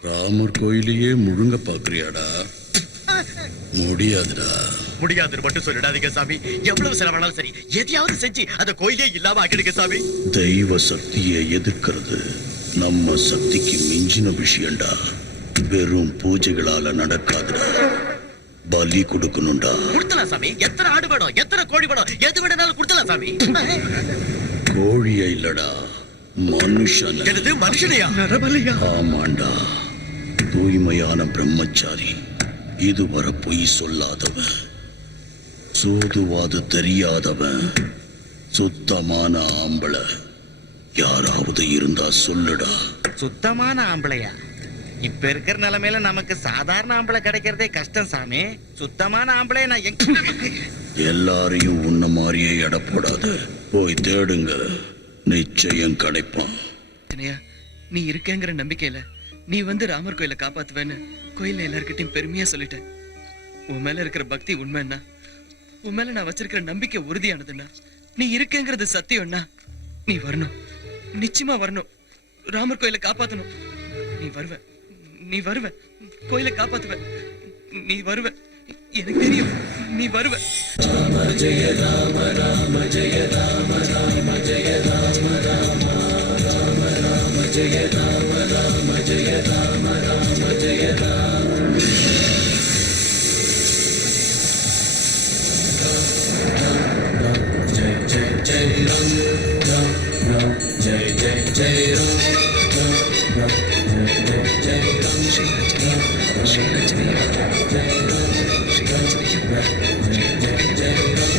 ராமர் கோயிலையே முழுங்க பாக்குறியாடா? முடியாதுடா. முடியாதுன்னு மட்டும் சொல்லிடாதீங்க சாமி. எவ்வளவு செலவானாலும் சரி, எதையாவது செஞ்சு அந்த கோயிலே இல்லாம ஆக்கிடுங்க சாமி. தெய்வ சக்தியை எதிர்க்கிறது நம்ம சக்திக்கு மிஞ்சின விஷயம்டா. வெறும் பூஜைகளால நடக்காதுடா. பலி கொடுக்கணும்டா. கொடுத்தலாம் சாமி. எத்தனை ஆடு வேணும், எத்தனை கோழி வேணும், எது வேணாலும் கொடுத்தலாம் சாமி. கோழிய இல்லடா, மனுஷன். எனது மனுஷனையா? ஆமாண்டா, தூய்மையான பிரம்மச்சாரி, இதுவரை பொய் சொல்லாதவன், சூதுவாது தெரியாதவன், சுத்தமான ஆம்பளை யாராவது இருந்தா சொல்லுடா. சுத்தமான ஆம்பளையா? இப்ப இருக்கிற நிலைமையில நமக்கு சாதாரண ஆம்பளை கிடைக்கிறதே கஷ்டம் சாமி. சுத்தமான ஆம்பளை நான் எல்லாரையும் உன்ன மாதிரியே எடை போடாத. போய் தேடுங்க, நிச்சயம் கிடைப்பான். நீ இருக்கேங்கிற நம்பிக்கையில நீ வந்து ராமர் கோயிலை காப்பாத்துவேன்னு கோயில்ல எல்லார்கிட்டையும் பெருமையா சொல்லிட்டேன். உன் மேல இருக்கிற பக்தி உண்மைன்னா, உன் மேல நான் வச்சிருக்கிற நம்பிக்கை உறுதியானதுன்னா, நீ இருக்கேங்கிறது சத்தியம்னா, நீ வரணும், நிச்சயமா வரணும். ராமர் கோயிலை காப்பாத்தணும். நீ வருவ, நீ வருவ, கோயிலை காப்பாத்துவ, நீ வருவ. எனக்கு தெரியும் நீ வருவ. ராம ஜெய ராம ராம ஜெய ராம ராம ஜெய ராம ராம ராம ராம ஜெய ராம ராம ஜெய ராம ராம ஜெய ராம. ஜெய ஜெய ஜெய ராம் ராம் ராம் ஜெய ஜெய ஜெய ராம் ராம் ராம் ஜெய ஜெய ஜெய ராம். ஸ்ரீ ஆஞ்சநேயம், ஸ்ரீ ஆஞ்சநேயம், ஜெய Ram, Sri ஆஞ்சநேயம், Jaya Jaya Jaya Ram.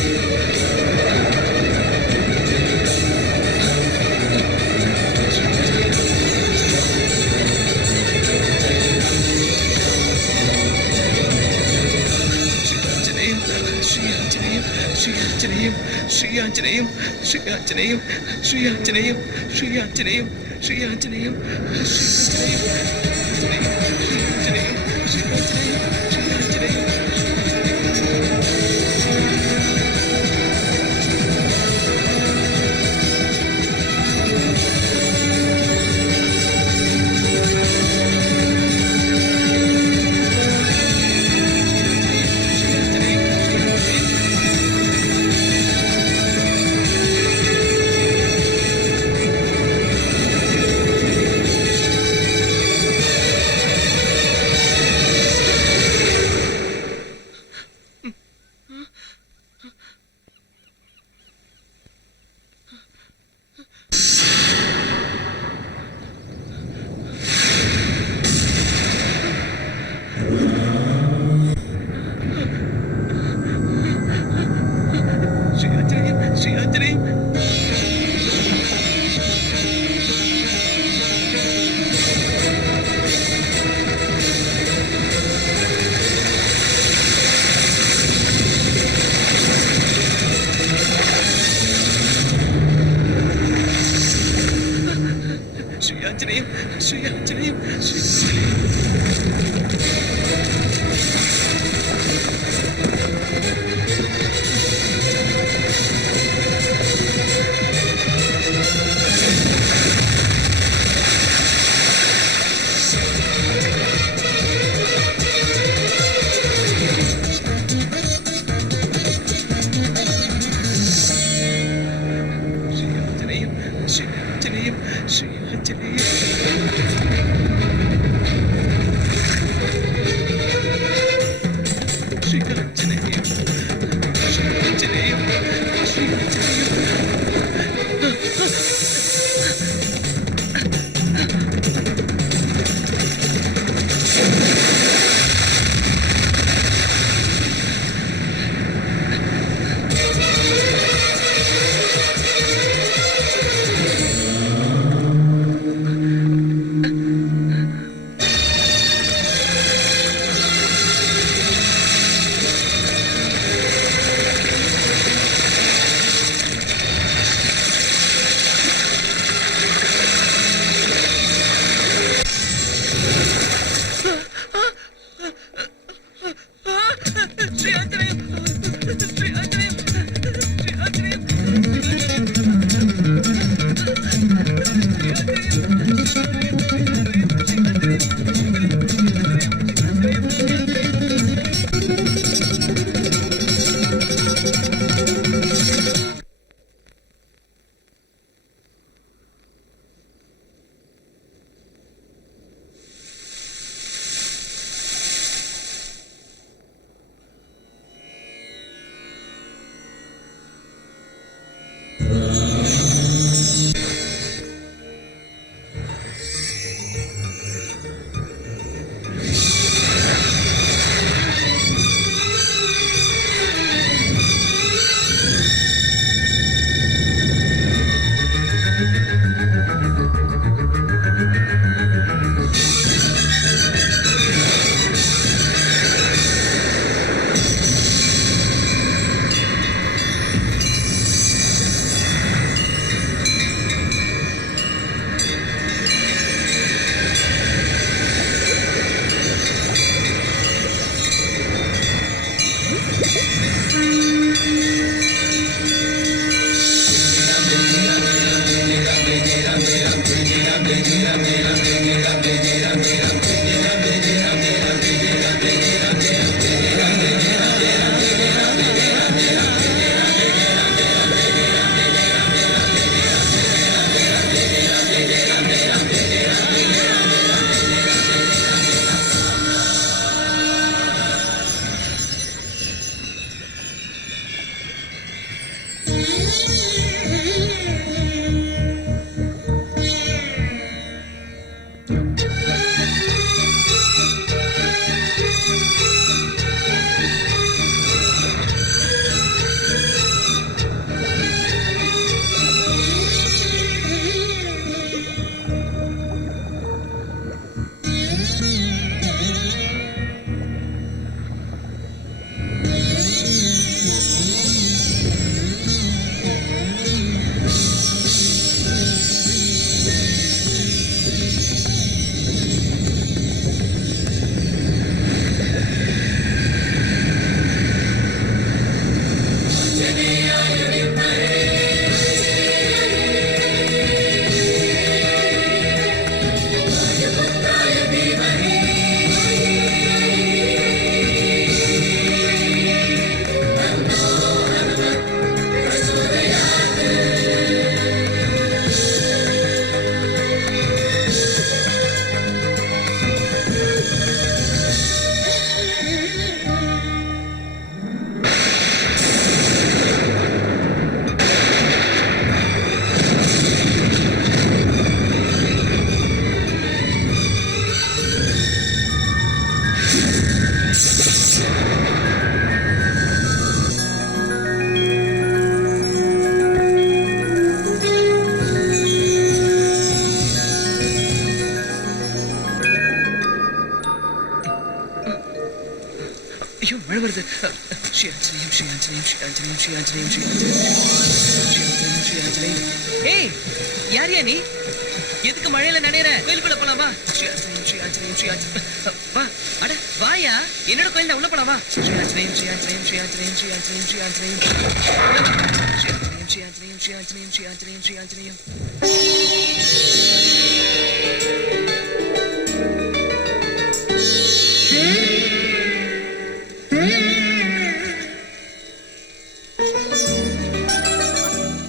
Shri Anjaneyam, Shri Anjaneyam, Shri Anjaneyam, Shri Anjaneyam, Shri Anjaneyam, Shri Anjaneyam, Shri Anjaneyam, Shri Anjaneyam. ஐயோ மழை வருது. ஸ்ரீ ஆஞ்சநேயம் ஸ்ரீ ஆஞ்சநேயம் ஸ்ரீ ஆஞ்சநேயம் ஸ்ரீ ஆஞ்சநேயம் ஸ்ரீ ஆஞ்சநேயம் ஸ்ரீ ஆஞ்சநேயம். ஏய் யாரியா நீ? எதுக்கு மழையில நனையற? கோயிலுக்குள்ள போலாமா? ஸ்ரீ ஆஞ்சநேயம் ஸ்ரீ ஆஞ்சநேயம் ஸ்ரீ ஆஞ்சநேயம். வா அட வாயா, என்னோட கோயில்ல உள்ள போலாமா? ஸ்ரீ ஆஞ்சநேயம் ஸ்ரீ ஆஞ்சநேயம் ஸ்ரீ ஆஞ்சநேயம் ஸ்ரீ ஆஞ்சநேயம் ஸ்ரீ ஆஞ்சநேயம் ஸ்ரீ ஆஞ்சநேயம் ஸ்ரீ ஆஞ்சநேயம் ஸ்ரீ ஆஞ்சநேயம் ஸ்ரீ ஆஞ்சநேயம் ஸ்ரீ ஆஞ்சநேயம்.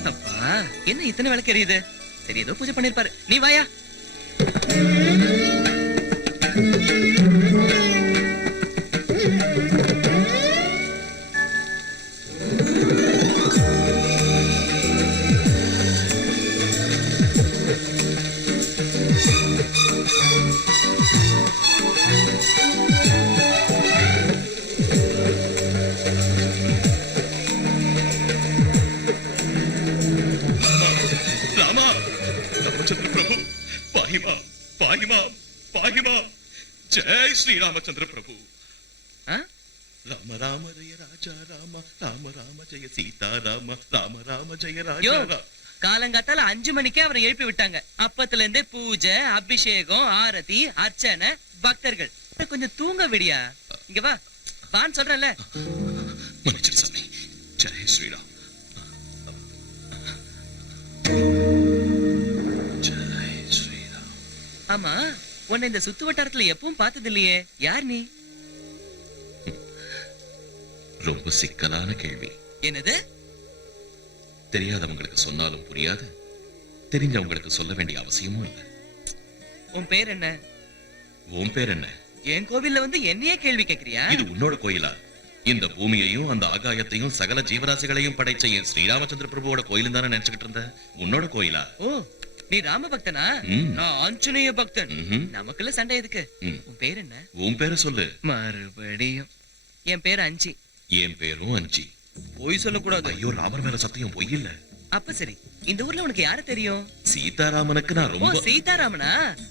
அப்பா என்ன இத்தனை விளக்கு எரியுது? சரி ஏதோ பூஜை பண்ணிருப்பாரு. நீ வாயா. ராமா, ராமச்சந்திர பிரபு, பாஹிமா பாஹிமா பாஹிமா. ஜெய் ஸ்ரீ ராமச்சந்திர பிரபு. ராம ராம ஜெய ராஜா ராம, ராம ராம ஜெய சீதா ராம, ராம ராம ஜெய ராஜா ராம. காலங்காத்தால 5 மணிக்கே அவரை எழுப்பி விட்டாங்க. அப்பத்துல இருந்தே பூஜை, அபிஷேகம், ஆரதி, அர்ச்சனை, பக்தர்கள். கொஞ்சம் தூங்க விடியா. இங்க வா, வான்னு சொல்றேன்ல. மன்னிச்சிரு சாமி. ஜெய் ஸ்ரீராம். ஜெய் ஸ்ரீராம். ஆமா, உன்னை இந்த சுத்து வட்டாரத்துல எப்பவும் பார்த்தது இல்லையே. யார் நீ? ரொம்ப சிக்கலான கேள்வி. என்னது? தெரியாதவங்களுக்கு சொன்னாலும் புரியாது, தெரிஞ்சவங்களுக்கு சொல்ல வேண்டிய அவசியமும் இல்லை. உன் பேர் என்ன? உன் பேர் என்ன? என் கோவில்ல வந்து என்னையே கேள்வி கேக்குறியா? இது உன்னோட கோயிலா? இந்த பூமியையும் அந்த ஆகாயத்தையும் சகல ஜீவராசிகளையும் படைச்ச என் ஸ்ரீராமச்சந்திர பிரபுவோட கோயிலும் தானே நினைச்சுக்கிட்டு இருந்த. உன்னோட கோயிலா? ஓ, நீ ராம பக்தனா? நான் ஆஞ்சநேய பக்தன். நமக்குள்ள சண்டை எதுக்கு? உன் பேர் என்ன? உன் பேரை சொல்லு. மறுபடியும். என் பேர் அஞ்சி. என் பேரும் அஞ்சி. பொய் சொல்லக்கூடாது. ஐயோ, ராமர் மேல சத்தியம் பொய் இல்ல. அப்ப சரி, இந்த ஊர்ல உனக்கு யாரு தெரியும்? சீதாராமனுக்கு நான் ஓ, ரொம்ப. சீதாராமனா?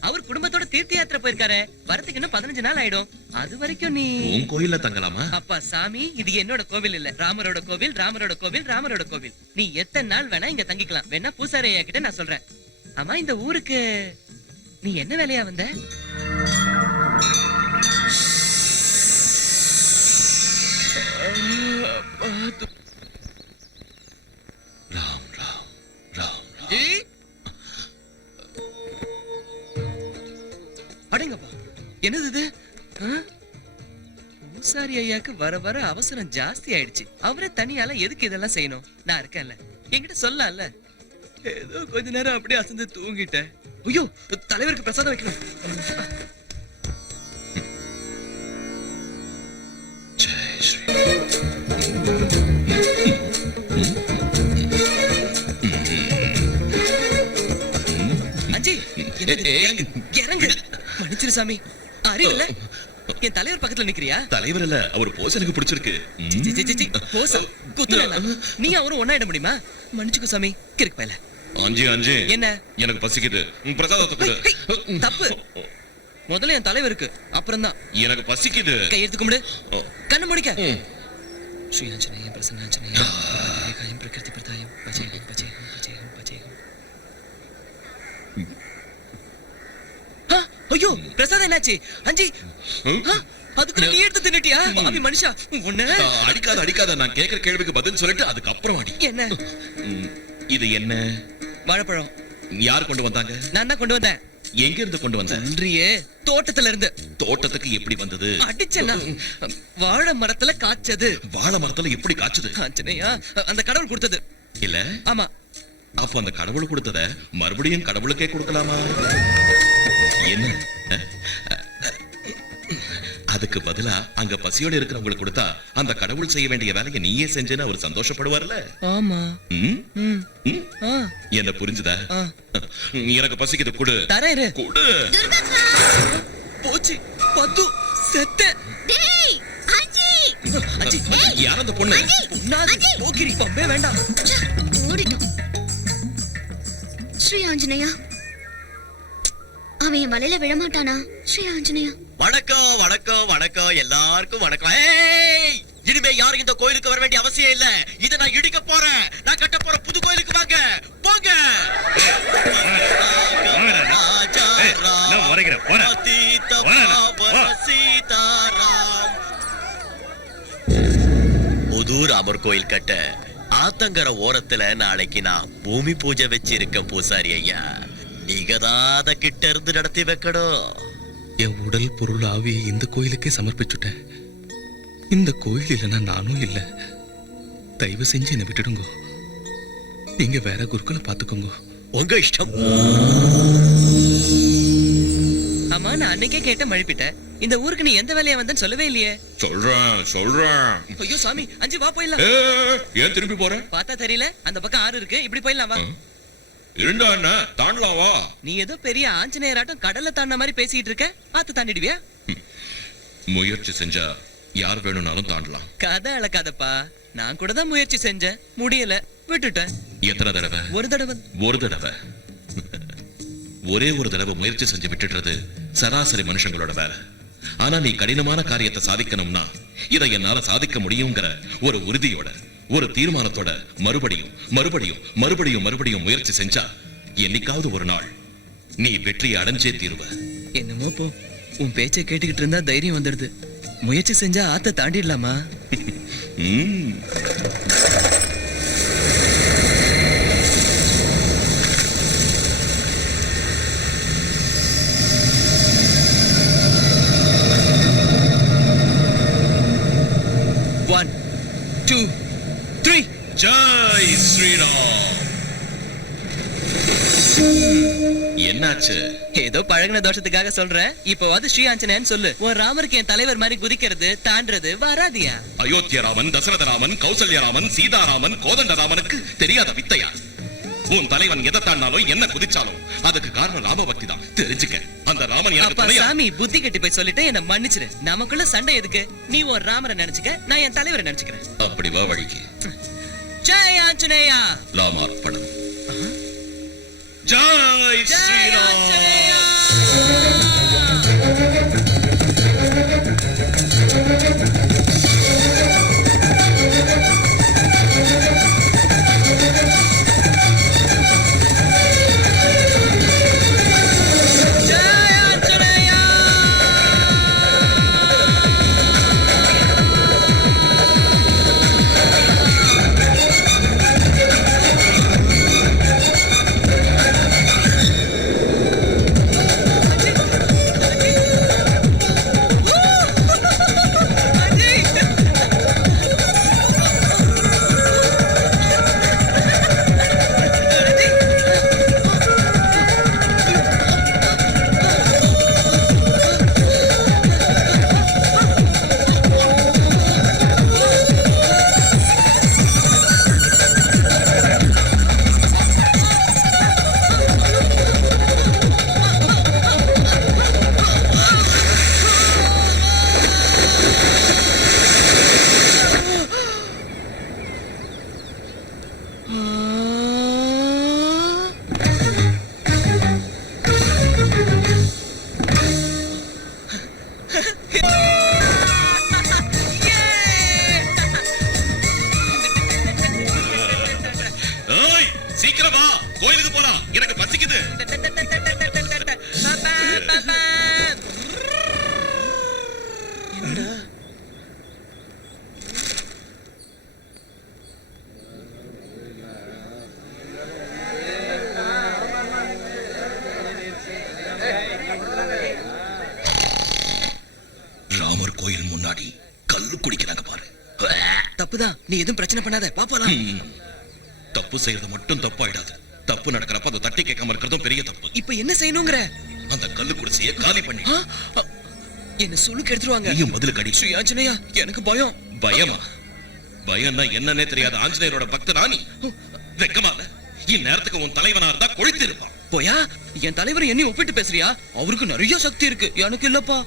அவர் குடும்பத்தோட தீர்த்த யாத்திரை போயிருக்காரு. வரதுக்கு இன்னும் 15 நாள் ஆயிடும். அது வரைக்கும் நீ உன் கோயில்ல தங்கலாமா? அப்பா சாமி, இது என்னோட கோவில் இல்ல, ராமரோட கோவில், ராமரோட கோவில், ராமரோட கோவில். நீ எத்தனை நாள் வேணா இங்க தங்கிக்கலாம். வேணா பூசாரி ஐயா கிட்ட நான் சொல்றேன். ஆமா, இந்த ஊருக்கு நீ என்ன வேலையா வந்த? ராம் ராம் ராம். அடேங்கப்பா, என்னது இது? பூசாரி ஐயாக்கு வர வர அவசரம் ஜாஸ்தி ஆயிடுச்சு. அவரே தனியால எதுக்கு இதெல்லாம் செய்யணும்? நான் இருக்கேன்ல, என்கிட்ட சொல்லலாம்ல. ஏதோ கொஞ்ச நேரம் அப்படியே அசந்து தூங்கிட்டேன். ஐயோ, தலைவருக்கு பிரசாதம் வைக்கணும். ஜெய் ஸ்ரீ. அஞ்சி, இறங்கு. மன்னிச்சிரு சாமி, அறிவில்ல. என் தலைவர் பக்கத்துல நிக்கிறியா? தலைவர் இல்ல, அவர் போஸ் எனக்கு பிடிச்சிருக்கு. போசா குத்துறேனா? நீ அவரும் ஒண்ணாயிட முடியுமா? மன்னிச்சுக்கோ சாமி, கிறுக்கு பயல. அஞ்சு அஞ்சு. என்ன? எனக்கு பசிக்குது, பிரசாதத்தை கொடு. தப்பு. முதல்ல என் தலைவருக்கு, அப்புறம் தான் எனக்கு பசிக்குது. கை எடுத்து கும்பிடு, கண்ணு முடிக்க. ஸ்ரீ ஆஞ்சநேய பிரசன்ன ஆஞ்சநேய ஏகாயம் பிரகிருதி பிரதாயம் பஜேகம் பஜேகம் பஜேகம் பஜேகம். ஐயோ, பிரசாதம் என்னாச்சு? அஞ்சி, அதுக்கு நீ எடுத்து தின்னுட்டியா? பாவி மனுஷா, ஒண்ணு அடிக்காத அடிக்காத. நான் கேக்குற கேள்விக்கு பதில் சொல்லிட்டு அதுக்கப்புறம் அடி. என்ன இது? என்ன? வாழைப்பழம். யார் கொண்டு வந்தாங்க? நான் தான் கொண்டு வந்தேன். எங்க இருந்து கொண்டு வந்த? நன்றியே, தோட்டத்துல இருந்து. தோட்டத்துக்கு எப்படி வந்தது? அடிச்சனா? வாழை மரத்துல காய்ச்சது. வாழை மரத்துல எப்படி காய்ச்சது? ஆஞ்சநேயா, அந்த கடவுள் கொடுத்தது. இல்ல? ஆமா. அப்ப அந்த கடவுள் கொடுத்தத மறுபடியும் கடவுளுக்கே கொடுக்கலாமா? என்ன? அதுக்கு பதிலா அங்க பசியோட இருக்கிறவங்களுக்கு கொடுத்தா அந்த கடவுள் செய்ய வேண்டிய வேலையை நீயே செஞ்சேன்னு அவர் சந்தோஷப்படுவார்ல? ஆமா. என்ன புரிஞ்சுதா? எனக்கு பசிக்குது, கொடு. தரேன், கொடு. போச்சு, பத்து செத்த. டேய் அஞ்சி, அஞ்சி, யார் அந்த பொண்ணு? பொண்ணாது, போக்கிரி, பம்பே வேண்டாம். ஓடிட்டோம். ஸ்ரீ ஆஞ்சநேயா, அவன் என் வலையில விழமாட்டானா? ஸ்ரீ ஆஞ்சநேயா. வணக்கம் வணக்கம் வணக்கம், எல்லாருக்கும் வணக்கம். ஏய், இனிமே யாரும் இந்த கோயிலுக்கு வர வேண்டிய அவசியம் இல்ல. இதை நான் இடிக்க போறேன். நான் கட்ட போற புது கோயிலுக்கு வாங்க, போங்க. புது ராமர் கோயில் கட்ட ஆத்தங்கர ஓரத்துல நாளைக்கு நான் பூமி பூஜை வச்சிருக்கேன் பூசாரி ஐயா. நீங்க தான் அத கிட்ட இருந்து நடத்தி வைக்கணும். என் உடல் பொருள் ஆவியை இந்த கோயிலுக்கே சமர்ப்பிச்சுட்டேன். இந்த கோயில் இல்லைன்னா நானும் இல்லை. தயவு செஞ்சு என்னை விட்டுடுங்க. நீங்க வேற குருக்களை பாத்துக்கோங்க. உங்க இஷ்டம். ஆமா, நான் அன்னைக்கே கேட்ட மழுப்பிட்டேன். இந்த ஊருக்கு நீ எந்த வேலையா வந்தன்னு சொல்லவே இல்லையே. சொல்றேன். ஐயோ சாமி, அஞ்சு வா போயிடலாம். ஏன் திருப்பி போற? பார்த்தா தெரியல, அந்த பக்கம் ஆறு இருக்கு, இப்படி போயிடலாம் வா. இருந்தா என்ன, தாண்டலாம் வா. நீ ஏதோ பெரிய ஆஞ்சநேயராட்டம் கடல்ல தாண்ட மாதிரி பேசிட்டு இருக்க. பார்த்து தாண்டிடுவியா? முயற்சி செஞ்சா யார் வேணும்னாலும் தாண்டலாம். கதை அளக்காதப்பா. நான் கூட தான் முயற்சி செஞ்சேன், முடியல, விட்டுட்டேன். எத்தனை தடவை? ஒரு தடவை. ஒரு தடவை. ஒரே ஒரு தடவை முயற்சி செஞ்சு விட்டுடுறது சராசரி மனுஷங்களோட வேலை. ஆனா நீ கடினமான காரியத்தை சாதிக்கணும்னா இதை என்னால சாதிக்க முடியுங்கிற ஒரு உறுதியோட, ஒரு தீர்மானத்தோட மறுபடியும் மறுபடியும் மறுபடியும் மறுபடியும் முயற்சி செஞ்சா என்னைக்காவது ஒரு நாள் நீ வெற்றியை அடைஞ்சே தீருவ. என்னமோ போ, உன் பேச்சை கேட்டுக்கிட்டு இருந்தா தைரியம் வந்துடுது. முயற்சி செஞ்சா ஆத்த தாண்டிடலாமா? ம். One, two, three. Jai Sriram. என்னாச்சு? ஏதோ பழகின தோஷத்துக்காக சொல்றேன். இப்போவாது ஸ்ரீ ஆஞ்சநேயன் சொல்லு. உன் ராமருக்கு என் தலைவர் மாதிரி குதிக்கிறது தாண்டறது வராதியா? அயோத்திய ராமன், தசரத ராமன், கௌசல்ய ராமன், சீதாராமன், கோதண்ட ராமனுக்கு தெரியாத வித்தையா? உன் தலைவன் எதை தாண்டாலும் என்ன குதிச்சாலும் அதுக்கு காரணம் ராம பக்தி தான். தெரிஞ்சுக்க. அந்த ராமன் எனக்கு அப்பா துணையா? சாமி புத்தி கட்டி போய் சொல்லிட்டு என்ன மன்னிச்சிரு. நமக்குள்ள சண்டை எதுக்கு? நீ ஒரு ராமரை நினைச்சுக்க, நான் என் தலைவரை நினைச்சுக்கிறேன். அப்படி வா வழிக்கு. ஜெய் ஆஞ்சநேயா. ராமார்ப்பணம். ஜெய் ஸ்ரீராம். ஏய், சீக்கிரம் வா, கோயிலுக்கு போலாம். எனக்கு பசிக்குது. ராமர் கோயில் முன்னாடி கல்லு குடிக்கிறாங்க பாரு. தப்புதான். நீ எதுவும் பிரச்சனை பண்ணாத. பாப்போலாம். தப்பு செய்யறது மட்டும் தப்பாயிடாது. தப்பு நடக்கிறப்ப அதை தட்டி கேட்காம இருக்கிறதும் பெரிய தப்பு. இப்ப என்ன செய்யணுங்கிற? அந்த கல்லு குடிசைய காலி பண்ணி என்ன சுளுக்கு எடுத்துருவாங்க. நீயும் பதிலுக்கு அடி. ஸ்ரீ ஆஞ்சநேயா, எனக்கு பயம். பயமா? பயம்னா என்னன்னே தெரியாத ஆஞ்சநேயரோட பக்தனா நீ? வெக்கமா இல்ல? இந்நேரத்துக்கு உன் தலைவனா இருந்தா கொழுத்து இருப்பான். போயா, என் தலைவர் என்னையும் ஒப்பிட்டு பேசுறியா? அவருக்கு நிறைய சக்தி இருக்கு, எனக்கு இல்லப்பா.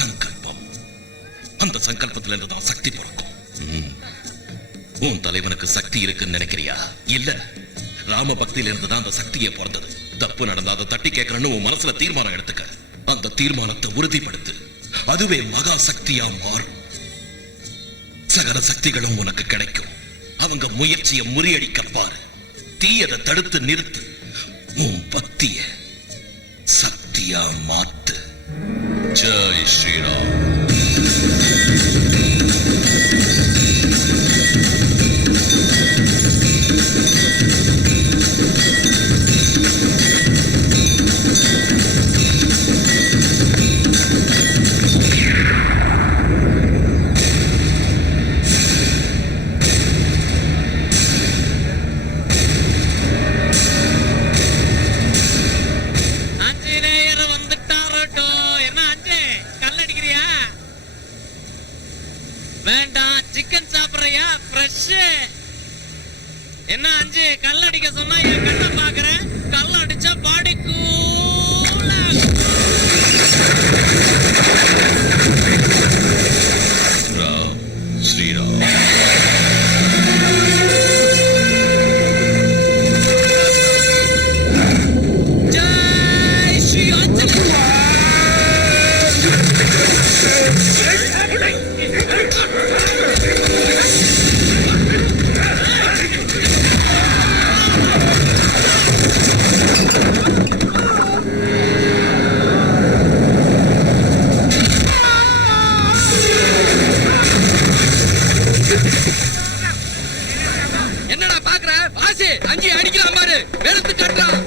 சங்கல்பம். அந்த சங்கல்பத்துல இருந்து தான் சக்தி பிறக்கும். உன் தலைவனுக்கு சக்தி இருக்குன்னு நினைக்கிறியா? இல்ல, ராம பக்தியில இருந்து தான் அந்த சக்தியே பிறந்தது. தப்பு நடந்தா அதை தட்டி கேட்கறன்னு உன் மனசுல தீர்மானம் எடுத்துக்க. அந்த தீர்மானத்தை உறுதிப்படுத்து. அதுவே மகா சக்தியா மாறும். சகல சக்திகளும் உனக்கு கிடைக்கும். அவங்க முயற்சியை முறியடிக்க பாரு. தீயதை தடுத்து நிறுத்து. உன் பக்திய சக்தியா மாத்து. ஜெய் ஸ்ரீராம். வேண்டாம், சிக்கன் சாப்பிடுறியா? ஃப்ரெஷ். என்ன அஞ்சு, கல் அடிக்க சொன்னா என் கண்ணை பாக்குறேன். கல் அடிச்சா பாடி கூலா. ராம் ஸ்ரீராம். ஜெய் ஸ்ரீ ஆஞ்சநேயா. என்னடா பாக்குற வாசி அங்கே அடிக்கலாம் பாரு எடுத்து கட்டுறான்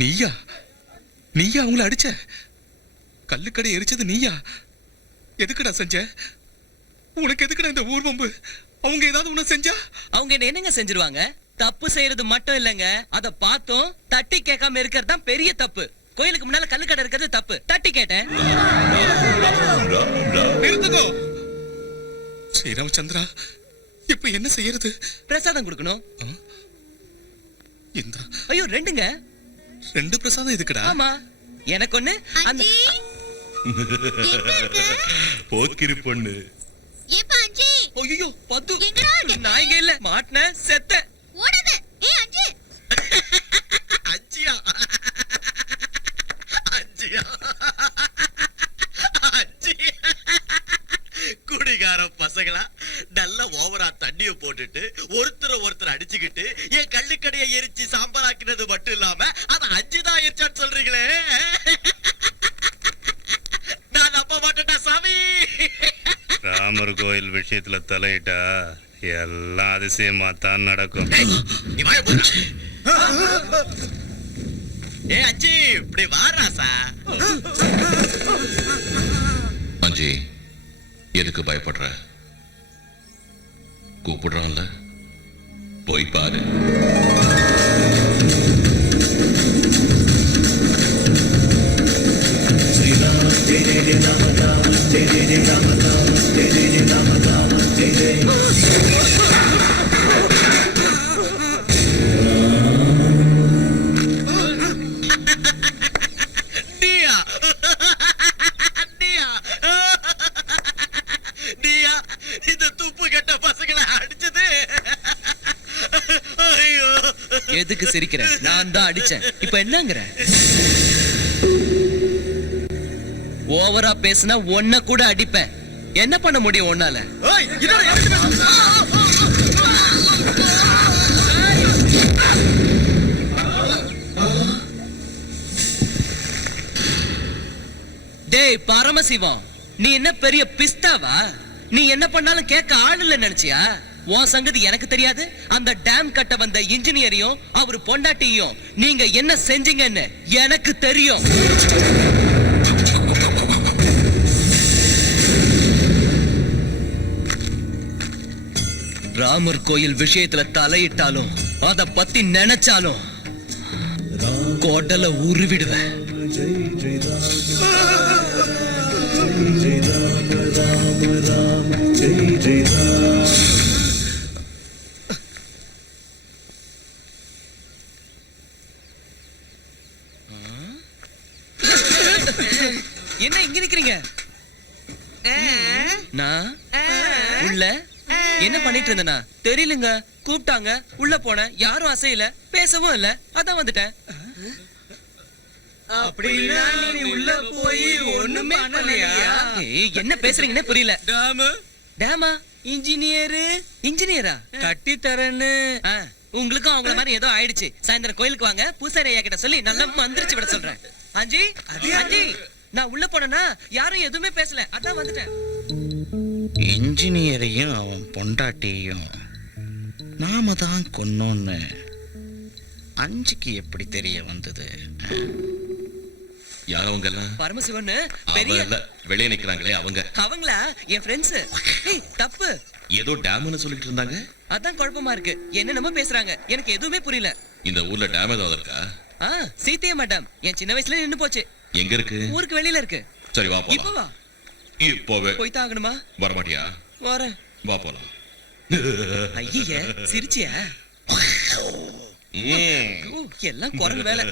நீயா நீயா அவங்கள அடிச்ச கல்லுக்கடை எரிச்சது நீயா எதுக்குடா செஞ்ச உனக்கு எதுக்குடா இந்த ஊர்வம்பு அவங்க ஏதாவது உன்னை செஞ்சா அவங்க என்னங்க செஞ்சிருவாங்க தப்பு செய்யறது மட்டும் இல்லங்க அத பார்த்தும் தட்டி கேட்காம இருக்கிறது தான் பெரிய தப்பு கோயிலுக்கு முன்னால கல்லுக்கடை இருக்கிறது தப்பு தட்டி கேட்டேன் நிறுத்துக்கோ ஸ்ரீராமச்சந்திரா இப்ப என்ன செய்யறது பிரசாதம் கொடுக்கணும் இந்த ஐயோ ரெண்டுங்க ரெண்டு பிரசாதம் எதுக்குடா ஆமா எனக்கு ஒண்ணு அந்த போக்கிரி பொண்ணு ஏப்பா அஞ்சி ஐயோ பத்து எங்கடா இருக்க? நான் இங்க இல்ல மாட்டன செத்த ஓடாத ஏய் அஞ்சி அஞ்சியா அஞ்சியா அஞ்சி குடிகார பசங்களா நல்ல ஓவரா தண்ணிய போட்டுட்டு ஒருத்தர் அடிச்சுக்கிட்டு என் கள்ளுக்கடையை எரிச்சு சாம்பலாக்கினது மட்டும் இல்லாம அது அஞ்சுதான் எரிச்சான்னு சொல்றீங்களே நான் நம்ப மாட்டேன்டா சாமி ராமர் கோயில் விஷயத்துல தலையிட்டா எல்லாம் அதிசயமா தான் நடக்கும். நீ வாய போடா. ஏ அஞ்சி இப்படி வாராசா அஞ்சி எதுக்கு பயப்படுற கூப்பிடுறான்ல போய் பாரு சிரிக்கிற? நான் தான் அடிச்சேன். இப்ப என்னங்கற? ஓவரா பேசினா ஒன்ன கூட அடிப்பேன். என்ன பண்ண முடியும் உன்னால? டேய் பரமசிவம், நீ என்ன பெரிய பிஸ்தாவா? நீ என்ன பண்ணாலும் கேட்க ஆள் இல்ல நினைச்சியா? உன் சங்கதி எனக்கு தெரியாது. அந்த டேம் கட்ட வந்த இன்ஜினியரையும் அவர் பொண்டாட்டியும் நீங்க என்ன செஞ்சீங்கன்னு எனக்கு தெரியும். ராமர் கோயில் விஷயத்துல தலையிட்டாலும் அத பத்தி நினைச்சாலும் கோட்டல உருவிடுவேன். என்ன இங்க நிக்கிறீங்க? நான் உள்ள என்ன பண்ணிட்டு இருந்தேனா தெரியலங்க. கூப்பிட்டாங்க, உள்ள போனேன். யாரும் அசையல, பேசவும் இல்ல. அதான் வந்துட்டேன். அப்படின்னா நீ உள்ள போய் ஒண்ணுமே பண்ணலையா? என்ன பேசுறீங்கன்னே புரியல. டேமா? இன்ஜினியரா கட்டி தரேன்னு உங்களுக்கும் அவங்கள மாதிரி ஏதோ ஆயிடுச்சு. சாயந்தரம் கோயிலுக்கு வாங்க, பூசாரி ஐயா கிட்ட சொல்லி நல்லா மந்திரிச்சு விட சொல்றேன். அஞ்சி அஞ்சி, நான் உள்ள போனேன்னா யாரும் எதுவுமே பேசல. அதான் வந்துட்டேன். இன்ஜினியரையும் அவன் பொண்டாட்டியையும் நாம தான் கொன்னோன்னு அஞ்சுக்கு எப்படி தெரிய வந்தது? யார் அவங்க எல்லாம்? பரமசிவன் பெரிய வெளியே நிக்கிறாங்களே அவங்க. அவங்களா? என் ஃப்ரெண்ட்ஸ். தப்பு. ஏதோ டேம்னு சொல்லிட்டு இருந்தாங்க. அதான் குழப்பமா இருக்கு. என்னென்னமோ பேசுறாங்க, எனக்கு எதுவுமே புரியல. இந்த ஊர்ல டேம் ஏதாவது இருக்கா? சீத்தையா மேடம் என் சின்ன வயசுல நின்னு போச்சு. எங்க இருக்கு? ஊருக்கு வெளியில இருக்கு. சரி வா போலாம். இப்ப வா. இப்போவே போய் தாங்கணுமா? வர மாட்டியா? வரேன். வா போலாம். ஐயா சிரிச்சியா? எல்லாம் குரங்கு வேலை.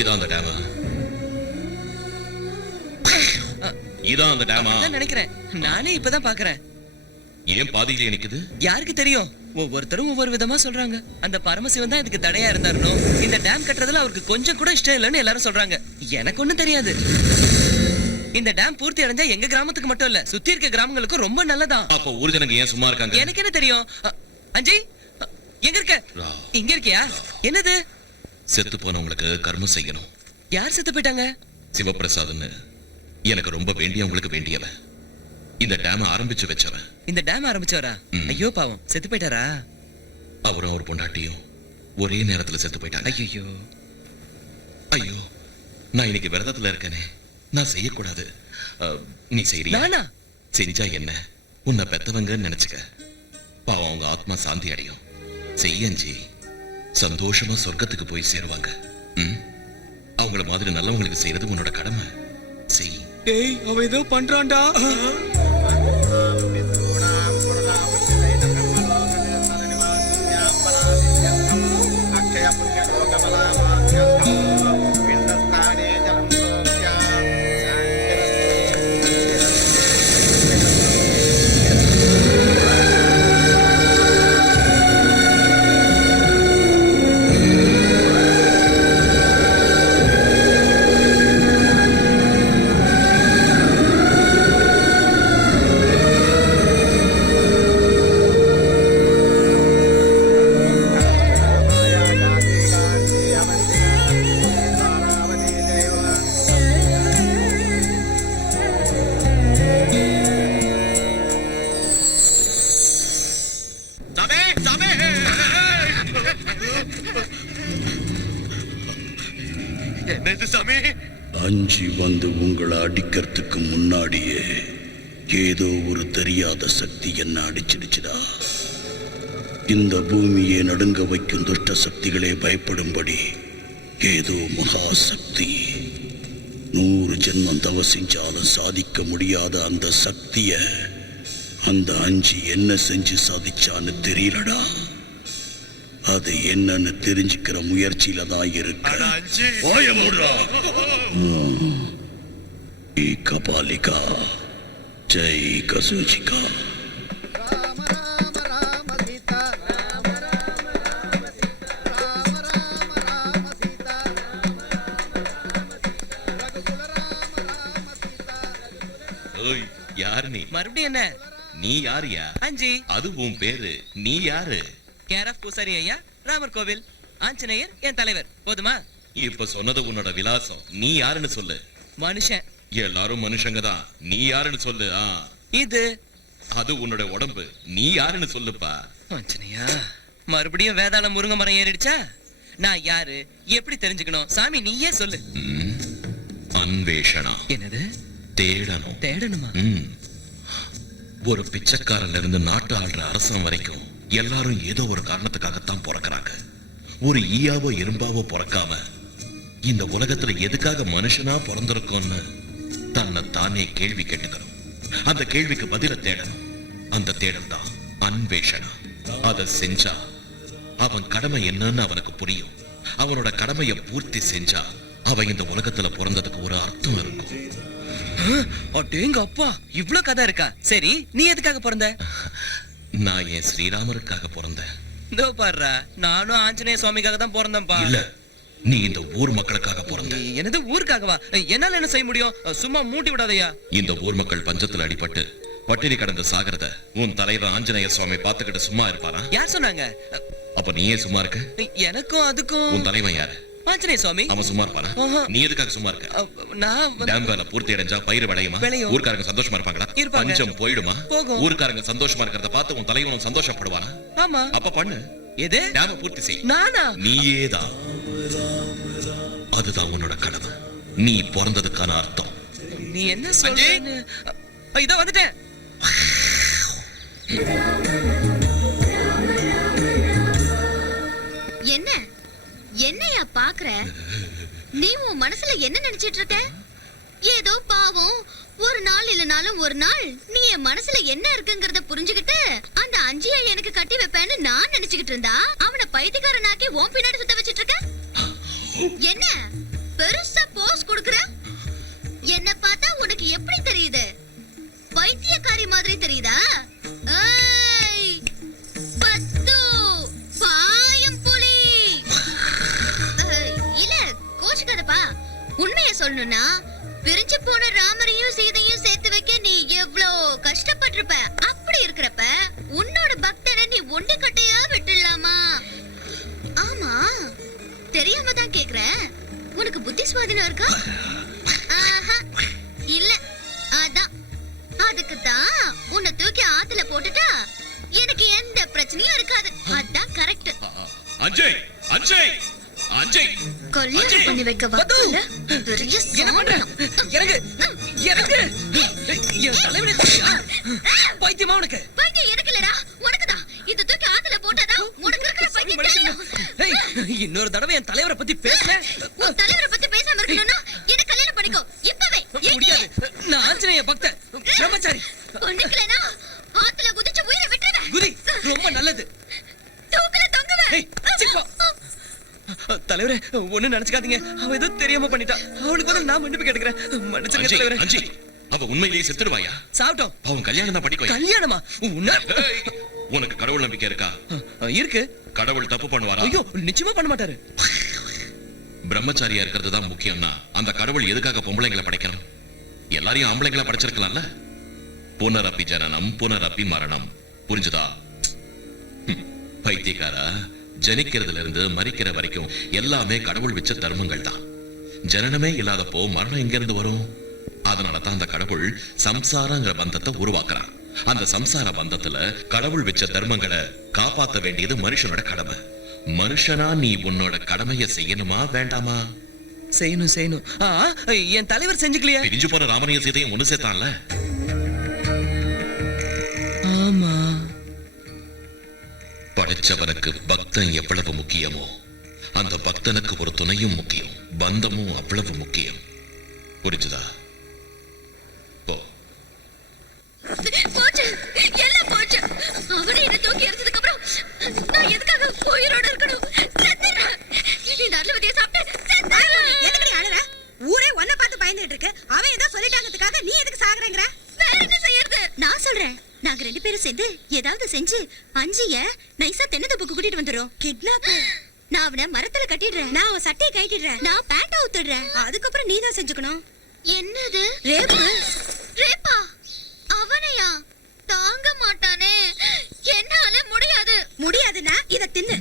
இதான் அந்த டேமா? இதான் அந்த டேமா? நினைக்கிறேன். நானே இப்பதான் பாக்குறேன். ஏன் பாதியிலே நிக்குது? யாருக்கு தெரியும்? ஒவ்வொருத்தரும் ஒவ்வொரு விதமா சொல்றாங்க. அந்த பரமசிவன் தான் இதுக்கு தடையா இருந்தாருனோ. இந்த டேம் கட்டுறதுல அவருக்கு கொஞ்சம் கூட இஷ்டம் இல்லைன்னு எல்லாரும் சொல்றாங்க. எனக்கு ஒண்ணும் தெரியாது. இந்த டேம் பூர்த்தி அடைஞ்சா எங்க கிராமத்துக்கு மட்டும் இல்ல, சுத்தி இருக்க கிராமங்களுக்கும் ரொம்ப நல்லதான். அப்ப ஊர் ஜனங்க ஏன் சும்மா இருக்காங்க? எனக்கு என்ன தெரியும்? அஞ்சி எங்க இருக்க? இங்க இருக்கியா? என்னது? செத்து போனவங்களுக்கு கர்மம் செய்யணும். யார் செத்து போயிட்டாங்க? சிவபிரசாத்னு எனக்கு ரொம்ப வேண்டியவங்களுக்கு வேண்டியவன். இந்த டேம் ஆரம்பிச்சு வச்சவன். இந்த டேம் ஆரம்பிச்சவரா? ஐயோ பாவம், செத்து போயிட்டாரா? அவரும் அவர் பொண்டாட்டியும் ஒரே நேரத்துல செத்து போயிட்டாங்க. ஐயோ ஐயோ, நான் இன்னைக்கு விரதத்துல இருக்கேனே, நான் செய்யக்கூடாது. நீ செய்யறியா? செஞ்சா என்ன, உன்னை பெத்தவங்கன்னு நினைச்சுக்க. பாவம், அவங்க ஆத்மா சாந்தி அடையும். செய்யஞ்சி சந்தோஷமா சொர்க்கத்துக்கு போய் சேருவாங்க. அவங்கள மாதிரி நல்லவங்களுக்கு செய்யறது உன்னோட கடமை. செய். ஏய், அவ ஏதோ பண்றான்டா. அஞ்சி வந்து உங்களை அடிக்கிறதுக்கு முன்னாடியே ஏதோ ஒரு தெரியாத சக்தி என்ன அடிச்சிடுச்சுடா. இந்த பூமியை நடுங்க வைக்கும் துஷ்ட சக்திகளே பயப்படும்படி ஏதோ மகா சக்தி 100 ஜென்மம் தவ செஞ்சாலும் சாதிக்க முடியாத அந்த சக்திய அந்த அஞ்சி என்ன செஞ்சு சாதிச்சான்னு தெரியலடா. அது என்னன்னு தெரிஞ்சுக்கிற முயற்சியில தான் இருக்கு. கபாலிகா ஜெய் கசூச்சிகா. ஓய், யார் நீ? மறுபடியும் என்ன? நீ யாருயா? அஞ்சி. அது உன் பேரு. நீ யாரு? கேர் ஆஃப் பூசாரி ஐயா, ராமர் கோவில், ஆஞ்சநேயர் என் தலைவர். போதுமா? இப்ப சொன்னது உன்னோட விலாசம். நீ யாருன்னு சொல்லு. மனுஷன். எல்லாரும் மனுஷங்க தான். நீ யாருன்னு சொல்லு. இது அது உன்னோட உடம்பு. நீ யாருன்னு சொல்லுப்பா. ஆஞ்சநேயா, மறுபடியும் வேதாள முருங்கை மரம் ஏறிடுச்சா? நான் யாரு, எப்படி தெரிஞ்சுக்கணும்? சாமி நீயே சொல்லு. அன்வேஷணா. என்னது? தேடணும். தேடணுமா? ஒரு பிச்சைக்காரன்ல இருந்து நாட்டு ஆள்ற அரசன் வரைக்கும் எல்லாரும் ஏதோ ஒரு காரணத்துக்காகத்தான் பிறக்கிறாங்க. ஒரு ஈயாவோ இரும்பாவோ பிறக்காம இந்த உலகத்துல எதுக்காக மனுஷனா பிறந்திருக்கோம்னு தன்னை தானே கேள்வி கேட்டுக்கணும். அந்த கேள்விக்கு பதில தேடணும். அந்த தேடல் தான் அன்வேஷணா. அதை செஞ்சா அவன் கடமை என்னன்னு அவனுக்கு புரியும். அவனோட கடமையை பூர்த்தி செஞ்சா அவன் இந்த உலகத்துல பிறந்ததுக்கு ஒரு அர்த்தம் இருக்கும். அடேங்க அப்பா, இவ்ளோ கதை இருக்கா? சரி, நீ எதுக்காக பிறந்த? நான் என் ஸ்ரீராமருக்காக பிறந்தேன். இதோ பாருடா, நானும் ஆஞ்சநேய சுவாமிக்காக தான் பிறந்தேன்பா. இல்ல, நீ இந்த ஊர் மக்களுக்காக பிறந்த. எனது ஊருக்காகவா? என்னால என்ன செய்ய முடியும்? சும்மா மூட்டி விடாதயா. இந்த ஊர் மக்கள் பஞ்சத்துல அடிபட்டு பட்டினி கடந்து சாகிறத உன் தலைவர் ஆஞ்சநேய சுவாமி பார்த்துக்கிட்டு சும்மா இருப்பாரா? யார் சொன்னாங்க? அப்ப நீயே சும்மா இருக்க? எனக்கும் அதுக்கும். உன் தலைவன் யாரு? ஆஞ்சநேய சுவாமி. அவன் சும்மா இருப்பானா? நீ எதுக்காக சும்மா இருக்க? நான் டேம் வேலை பூர்த்தி அடைஞ்சா பயிர் விளையுமா? ஊர்க்காரங்க சந்தோஷமா இருப்பாங்களா? பஞ்சம் போயிடுமா? ஊர்க்காரங்க சந்தோஷமா இருக்கிறத பார்த்து உன் தலைவனும் சந்தோஷப்படுவானா? ஆமா. அப்ப பண்ணு. எது? டேம பூர்த்தி செய். நானா? நீயேதான். அதுதான் உன்னோட கடமை. நீ பிறந்ததுக்கான அர்த்தம். நீ என்ன சொல்றேன்னு? இதோ வந்துட்டேன். என்ன என்னையா பாக்குற? நீ உன் மனசுல என்ன நினைச்சிட்டு இருக்க? ஏதோ பாவம் ஒரு நாள் இல்லனாலும் ஒரு நாள் நீ என் மனசுல என்ன இருக்குங்கறத புரிஞ்சுக்கிட்டு அந்த அஞ்சியை எனக்கு கட்டி வைப்பேன்னு நான் நினைச்சுக்கிட்டு இருந்தா அவனை பைத்தியக்காரனாக்கி உன் பின்னாடி சுத்த வச்சிட்டு இருக்க. என்ன பெருசா போஸ் கொடுக்கற? என்ன பார்த்தா உனக்கு எப்படி தெரியுது? பைத்தியக்காரி மாதிரி தெரியுதா? ஏய் பத்து பாயம் புலி. இல்ல கோச்சுக்காதப்பா. உண்மையை சொல்லணும்னா பிரிஞ்சு போன ராமரையும் சீதையும் சேர்த்து வைக்க நீ எவ்வளவு கஷ்டப்பட்டிருப்ப. அப்படி இருக்கிறப்ப உன்னோட பக்தனை நீ ஒண்டி கட்டையா விட்டுடலாமா? ஆமா, தெரியாம தான் கேக்குறேன். உனக்கு புத்தி சுவாதீனம் இருக்கா? ஆஹா, இல்ல. அதான் அதுக்கு தான் உன்னை தூக்கி ஆத்துல போட்டுட்டா எனக்கு எந்த பிரச்சனையும் இருக்காது. அதான் கரெக்ட். அஜய், அஜய், அஜய், கல்யாணம் பண்ணி வைக்க வக்கல பெரிய சாமரம். இறங்கு, இறங்கு. என் தலைவனே பைத்தியமா உனக்கு? பைத்தியம் எனக்கு இல்லடா, உனக்குதான். இது தூக்கி ஆத்துல போட்டாதான் உனக்கு இருக்கிற பைத்தியம் தெரியும். இன்னொரு தடவை என் தலைவரை பத்தி பேசல. உன் தலைவரை பத்தி பேசாம இருக்கணும்னா என்ன கல்யாணம் பண்ணிக்கோ இப்பவே. முடியாது, நான் ஆஞ்சநேய பக்தன், பிரம்மச்சாரி. பண்ணிக்கலனா ஆத்துல குதிச்சு உயிரை விட்டுருவேன். குதி, ரொம்ப நல்லது. தூக்குல தொங்குவேன். தலைவரே, ஒண்ணு நினைச்சுக்காதீங்க. அவ ஏதோ தெரியாம பண்ணிட்டா. அவளுக்கு பதில் நான் மன்னிப்பு கேட்டுக்கிறேன். மன்னிச்சுங்க தலைவரே. அஜய், அவ உண்மையிலேயே செத்துடுவாயா? சாப்பிட்டோம். அவன் கல்யாணம் தான் பண்ணிக்கோ. கல்யாணமா? உனக்கு கடவுள் நம்பிக்கை இருக்கா? இருக்கு. கடவுள் தப்பு பண்ணுவாரா? ஐயோ, நிச்சயமா பண்ண மாட்டாரு. பிரம்மச்சாரியா இருக்கிறது தான் முக்கியம்னா அந்த கடவுள் எதுக்காக பொம்பளைங்களை படைக்கணும்? எல்லாரையும் ஆம்பளைங்களை படைச்சிருக்கலாம்ல. புனரப்பி ஜனனம் புனரப்பி மரணம். புரிஞ்சுதா? பைத்தியக்காரா, ஜனிக்கிறதுல இருந்து மரிக்கிற வரைக்கும் எல்லாமே கடவுள் வச்ச தர்மங்கள் தான். ஜனனமே இல்லாதப்போ மரணம் எங்க இருந்து வரும்? அதனாலதான் அந்த கடவுள் சம்சாரங்கிற பந்தத்தை உருவாக்குறான். அந்த சம்சார பந்தத்துல கடவுள் வச்ச தர்மங்களை காப்பாத்த வேண்டியது மனுஷனோட கடமை. மனுஷனா நீ உன்னோட கடமையை செய்யணுமா வேண்டாமா? செய்யணும், செய்யணும். என் தலைவர் செஞ்சுக்கலையா? பிரிஞ்சு போன ராமனையும் சீதையும் ஒண்ணு சேர்த்தான்ல. ஆமா. படைச்சவனுக்கு பக்தன் எவ்வளவு முக்கியமோ அந்த பக்தனுக்கு ஒரு துணையும் முக்கியம், பந்தமும் அவ்வளவு முக்கியம். புரிஞ்சுதா? போ. போச்சு, எல்லாம் போச்சு. அவனை என்ன தூக்கி எறிஞ்சதுக்கு அப்புறம் நான் எதுக்காக உயிரோட இருக்கணும்? செத்துறேன். இந்த அருள்வதியை சாப்பிட்டு செத்துறேன். எதுக்கு அழற? ஊரே ஒன்ன பார்த்து பயந்துட்டு இருக்கு. அவன் ஏதோ சொல்லிட்டாங்கிறதுக்காக சொல்றேன். நாங்க 2 பேரும் சேர்ந்து ஏதாவது செஞ்சு அஞ்சிய நைஸா தென்னந்தோப்புக்கு கூட்டிட்டு வந்துரும். கிட்னாப். நான் அவனை மரத்துல கட்டிடுறேன். நான் அவன் சட்டையை கட்டிடுறேன். நான் பேண்ட் அவுத்துடுறேன். அதுக்கப்புறம் நீ தான் செஞ்சுக்கணும். என்னது ரேப்பு. ரேப்பா? அவனையா? தாங்க மாட்டானே. என்னால முடியாது. முடியாதுன்னா இத தின்னு.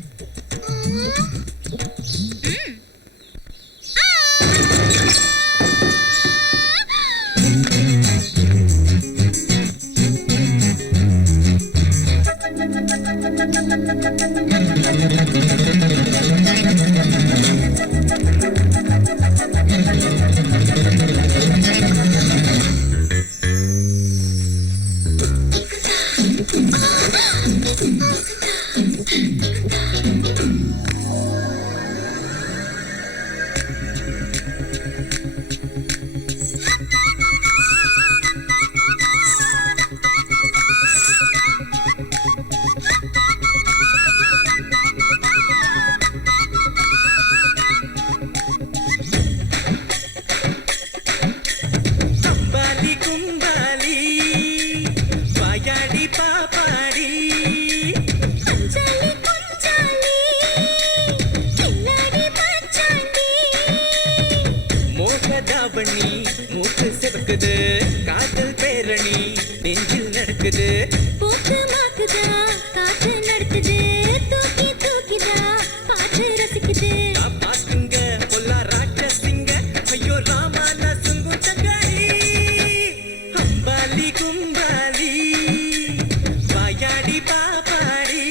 காதல் பேரணி நெஞ்சில் நடக்குது. போக்கு மாக்குதா காற்று நடக்குது. தூக்கி தூக்கிதா பாட்டு ரசிக்குது. பாக்குங்க பொல்லா ராட்சசிங்க ஐயோ ராமான சுங்கு தங்காளி அம்பாலி கும்பாலி வாயாடி பாப்பாடி.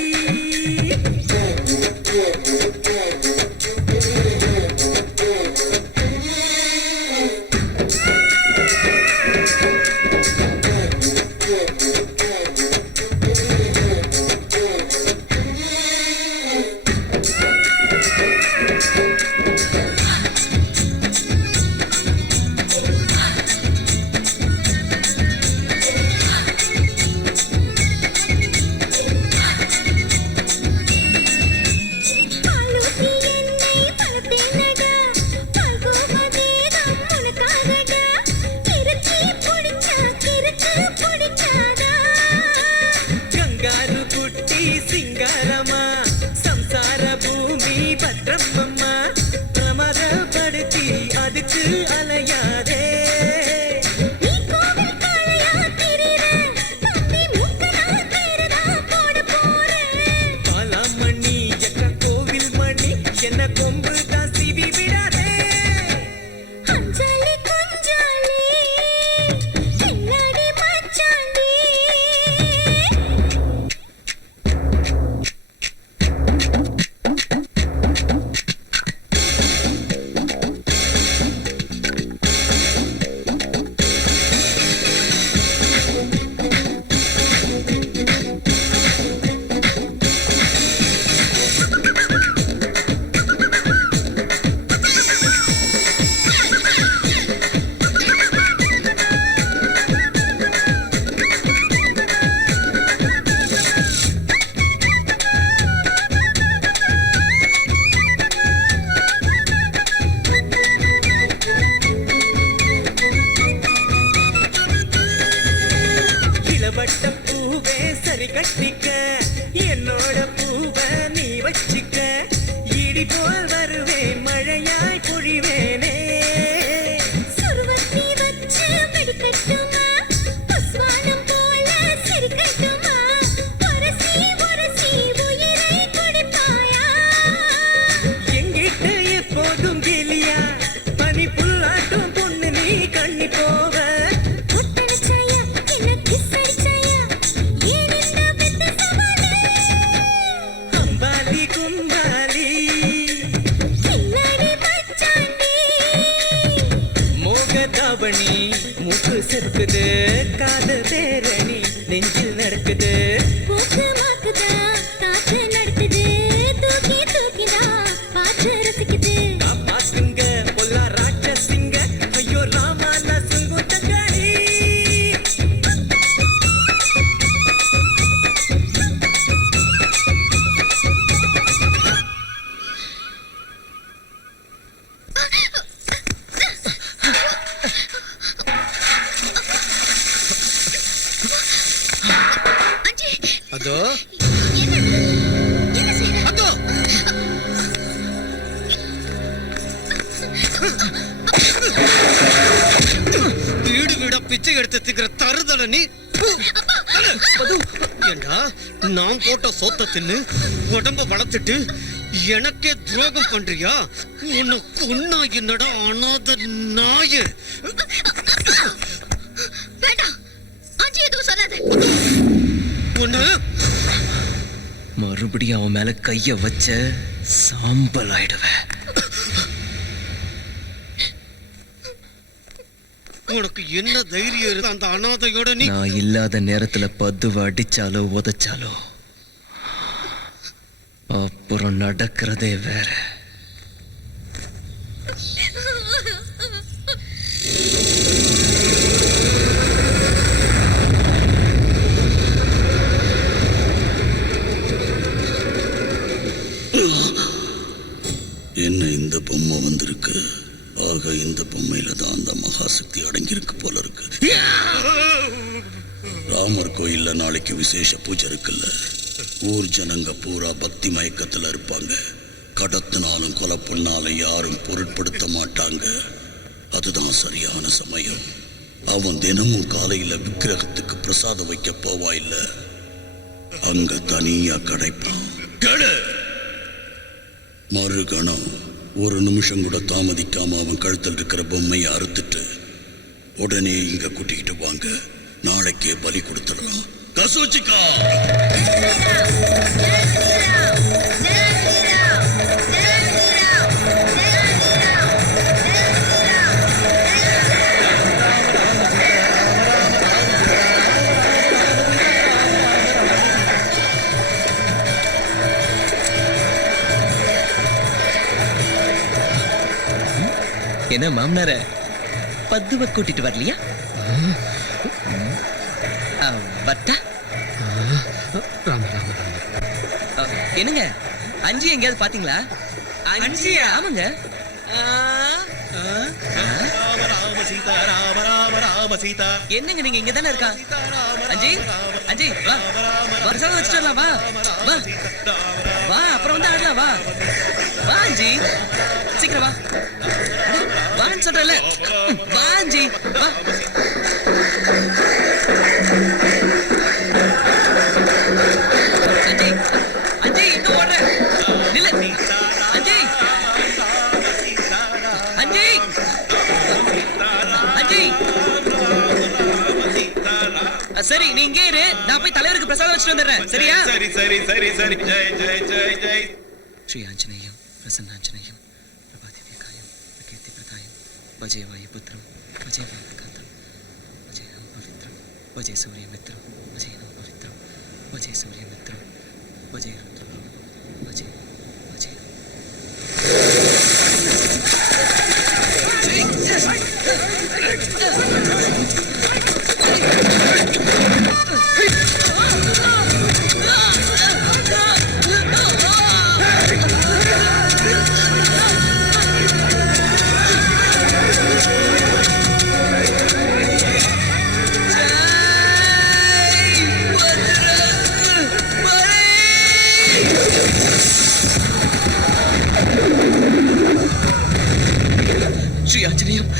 சிங்காரமா சம்சார பூமி பத்திரம்மம்மா பிரமதப்படுத்தி அதுக்கு அலையாதே. பாலாமணி என்ற கோவில் மணி என்ன கொம்பு தான் சிவி விடாதே. அஞ்சலி குஞ்சாலி கில்லாடி மச்சாண்டி. இளவட்ட பூவே சரி கட்டிக்க என்னோட பூவை நீ வச்சுக்க. இடி போல் வருவேன் மழையாய் பொழிவேனே. சுருவத்தி வச்சு வெடிக்கட்டுமா புஸ்வானம் போல சிரிக்கட்டுமா. உரசி உரசி உயிரை குடிப்பாயா. எங்கிட்ட எப்போதும் கிளியா பனி புல்லாட்டும் பொண்ணு நீ கண்ணி போவ. அம்பாலி கும்பாலி கில்லாடி மச்சாண்டி. மோகதாவணி மூக்கு செப்புக்குது காதல் பேரணி நெஞ்சில் நடக்குது. போக்கு மாக்குதா காற்று நடக்குது. தூக்கி தூக்கிதா பாட்டு ரசிக்குது. பாக்குங்க பொல்லா ராட்சசிங்க ஐயோ ராமான சுங்கு தங்காளி. அதோ என்ன செய்யற? அதோ வீடு வீடா பிச்சை எடுத்து திக்கிற தருதல நீ. ஏண்டா நான் போட்ட சோத்த தின்னு உடம்ப வளர்த்துட்டு எனக்கே துரோகம் பண்றியா? உன்னை கொன்னா என்னடா அனாத நாயே. வேண்டாம், அஞ்சு எதுவும் சொல்லாத. உன்னை மறுபடியும் அவன் மேல கைய வச்ச சாம்பல் ஆயிடுவேன். உனக்கு என்ன தைரியம் இருக்கு அந்த அனாதையோட நீ? நான் இல்லாத நேரத்துல பதுவ அடிச்சாலோ உதைச்சாலோ அப்புறம் நடக்கிறதே வேற. என்ன இந்த பொம்மை வந்திருக்கு? ஆக இந்த பொம்மையில தான் அந்த மகாசக்தி அடங்கியிருக்கு போல இருக்கு. ராமர் கோயில்ல நாளைக்கு விசேஷ பூஜை இருக்குல்ல. ஊர் ஜனங்க பூரா பக்தி மயக்கத்துல இருப்பாங்க. கடத்தினாலும் கொலை பண்ணாலும் யாரும் பொருட்படுத்த மாட்டாங்க. அதுதான் சரியான சமயம். அவன் தினமும் காலையில விக்கிரகத்துக்கு பிரசாதம் வைக்க போவா இல்ல, அங்க தனியா கிடைப்பான். மறுகணம் ஒரு நிமிஷம் கூட தாமதிக்காம அவன் கழுத்தில் இருக்கிற பொம்மையை அறுத்துட்டு உடனே இங்க கூட்டிக்கிட்டு வாங்க. நாளைக்கே பலி கொடுத்துடலாம். கசூச்சிக்கா என்ன மாமனார பத்துவ கூட்டிட்டு வரலையா? பட்டா என்னங்க அஞ்சு எங்கேயாவது பாத்தீங்களா? அஞ்சியா? ஆமாங்க. என்னங்க நீங்க இங்க தானே இருக்கா? அஞ்சி அஞ்சி வா பிரசாதம் வச்சுட்டு வரலாம். வா வா வா அப்புறம் வந்து ஆடலாம். வா வா அஞ்சி சீக்கிரம் வா. வான்னு சொல்றல. வா அஞ்சி வா. அஞ்சி அஞ்சி எங்க ஓடுற? நில்லு அஞ்சி அஞ்சி அஞ்சி. சரி நீ இங்கே இரு, நான் போய் தலைவருக்கு பிரசாதம் வச்சுட்டு வந்துடுறேன். சரியா? சரி சரி சரி சரி. ஜெய் ஜெய் ஜெய் ஜெய். ஸ்ரீ ஆஞ்சநேயம் பிரசன்னாஞ்சநேயம் பிரபாதிவ்யகாயம் பிரகீர்த்தி பிரதாயம் வஜே வாயுபுத்திரம் வஜே வாயுகாந்தம் வஜே நம பவித்ரம் வஜே சூரியமித்ரம் வஜே நம பவித்ரம் வஜே சூரியமித்ரம் வஜே ருத்ரம் வஜே வஜே. ஸ்ரீ ஆஞ்சநேயம்.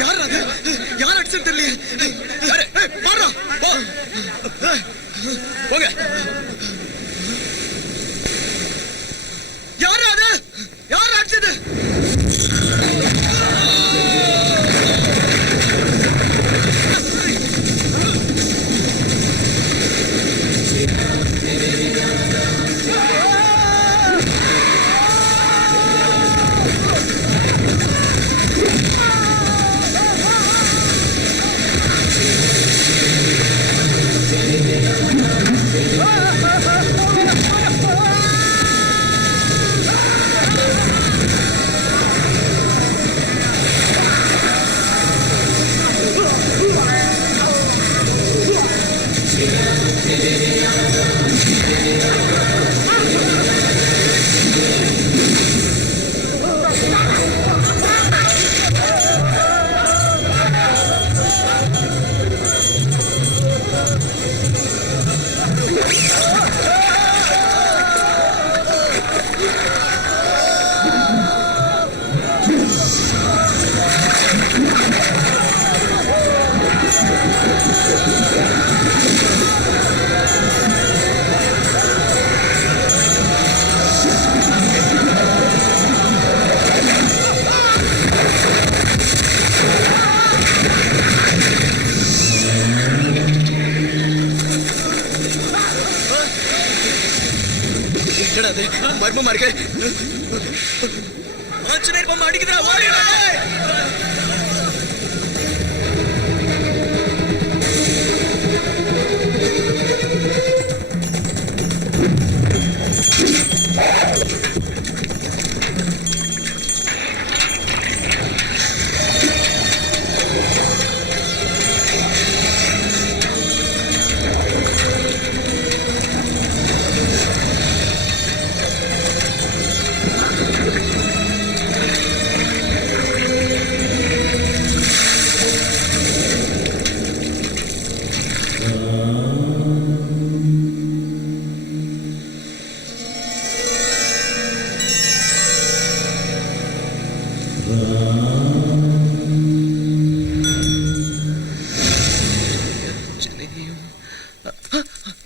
யார் அது? யார் அடிச்சு தெரியலையே. யாரு? பாருடா. போ. போங்க. யார் அது? யார் அடிச்சது? மர்மமா இருக்கு. ஆஞ்சநேயர் பொம்மை அடிக்குதுடா, ஓடிடா.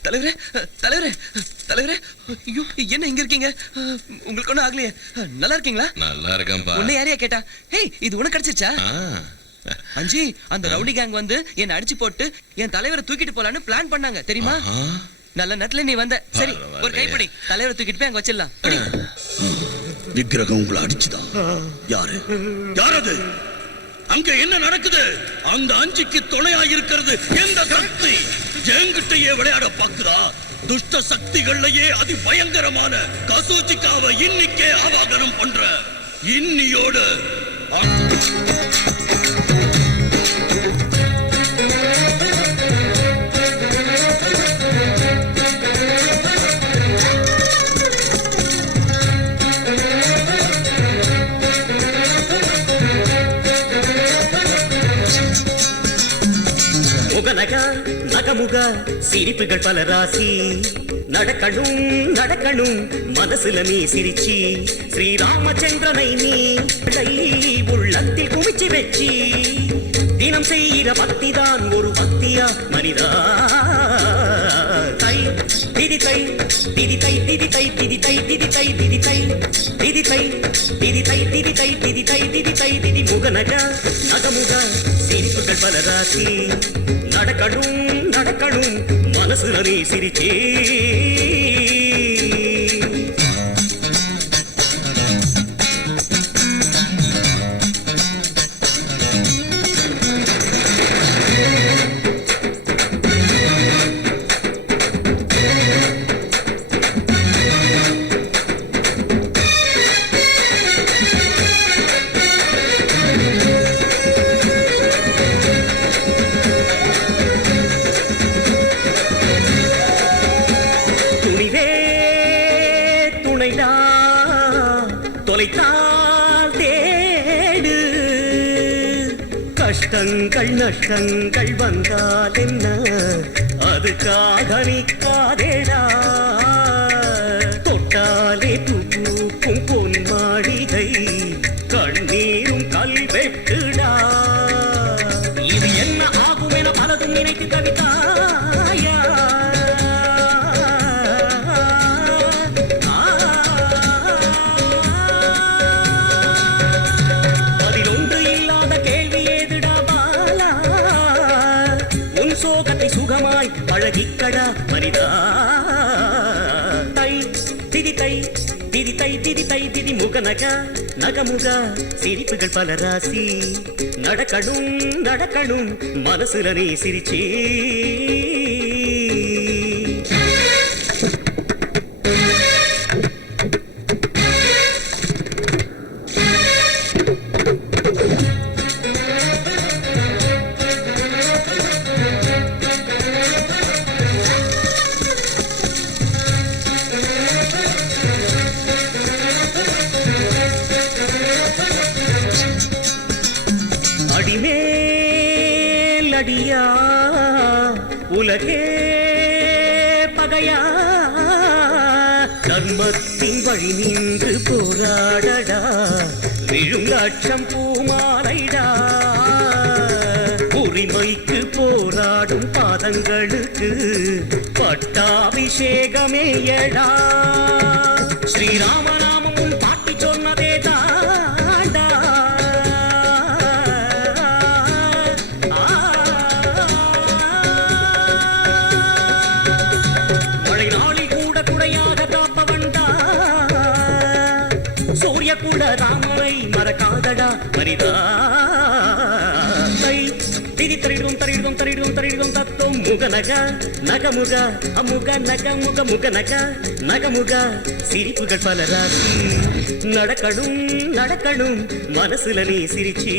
தலைவரே, தலைவரே, தலைவரே, ஐயோ, என்ன இங்க இருக்கீங்க? உங்களுக்கு ஒண்ணும் ஆகலையே? நல்லா இருக்கீங்களா? நல்லா இருக்கேன்பா. உன்னை யாரையா கேட்டா? ஹேய், இது உனக்கு கிடைச்சிருச்சா? அஞ்சி, அந்த ரவுடி கேங் வந்து என்ன அடிச்சு போட்டு என் தலைவரை தூக்கிட்டு போலான்னு பிளான் பண்ணாங்க, தெரியுமா? நல்ல நட்ல நீ வந்த. சரி, ஒரு கைப்பிடி தலைவரை தூக்கிட்டு போய் அங்க வச்சிடலாம். விக்கிரகம் உங்களை அடிச்சுதான். யாரு? யார் அது? அங்க என்ன நடக்குது? அந்த அஞ்சிக்கு துணையா இருக்கிறது எந்த சக்தி? என்கிட்டயே விளையாட பாக்குதா? துஷ்ட சக்திகள்லயே அதி பயங்கரமான கசூச்சிக்காவை இன்னிக்கே ஆவாகனம் பண்ற இன்னியோட முகநக நகமுக சிரிப்புகள் பல ராசி நடக்கணும் நடக்கணும் மனசுல நீ சிரிச்சி ஸ்ரீராமச்சந்திரனை நீ உள்ளத்தில் குமிச்சு வச்சி தினம் செய்கிற பக்தி தான் ஒரு பக்தியா மனிதா தை திதி தை திதி தை திதி தை திதி தை திதி தை திதி தை திதி தை திதி தை திதி தை திதி தை திதி தை திதி முகநக நகமுக சிரிப்புகள் பல ராசி நடக்கணும் நடக்கணும் மனசுல நீ சிரிச்சே தொலைத்தால் தேடு கஷ்டங்கள் நஷ்டங்கள் வந்தால் என்ன அதுக்காக நிற்காதேடா தொட்டாலே பூக்கும் பொன் மாளிகை கண்ணீரும் கல்வெட்டுடா இது என்ன ஆகும் என பலதும் நினைத்து தவித்தாயா சுகமாய் பழகிக்கடா மனிதா தை திதி தை திதி தை திதி தை திதி முகநக நகமுக சிரிப்புகள் பல ராசி நடக்கணும் நடக்கணும் மனசுல நீ சிரிச்சே அடியா உலகே பகையா தர்மத்தின் வழி நின்று போராடடா விழும் லட்சம் பூமாலைடா உரிமைக்கு போராடும் பாதங்களுக்கு பட்டாபிஷேகமேயடா ஸ்ரீராமநாமம் உன் பாட்டி சொன்னதே தாண்டா சூரிய கூட ராமனை மறக்காதடா மனிதா திரி தரிடும் தரிடும் தரிடும் தரிடும் தத்துவம் முகநக நகமுக அமுக நகமுக முகநக நகமுக சிரிப்புகள் பல ராசி நடக்கணும் நடக்கணும் மனசுல நீ சிரிச்சி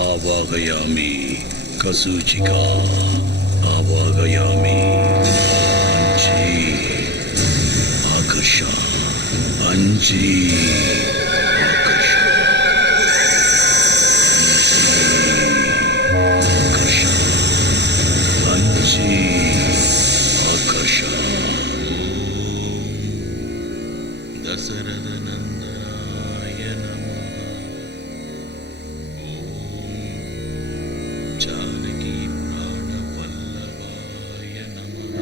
आवाहयामि कसूचिका आवाहयामि अंजी आकर्षा अंजी आकर्षा अंजी आकर्षा दशरथ नंदनाय नमः जानकी प्राण वल्लभाय नमः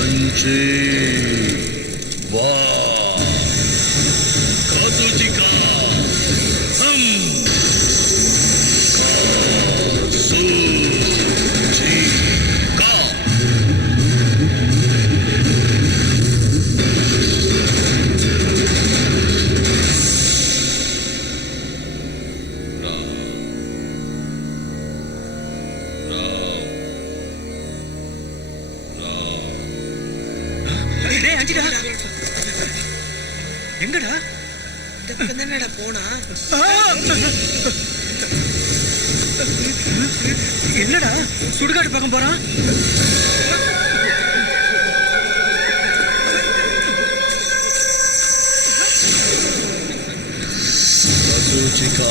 अंजी எங்கடா? இந்த பக்கம் தானடா போனா. என்னடா சுடுகாடு பக்கம் போறான்? கசூச்சிகா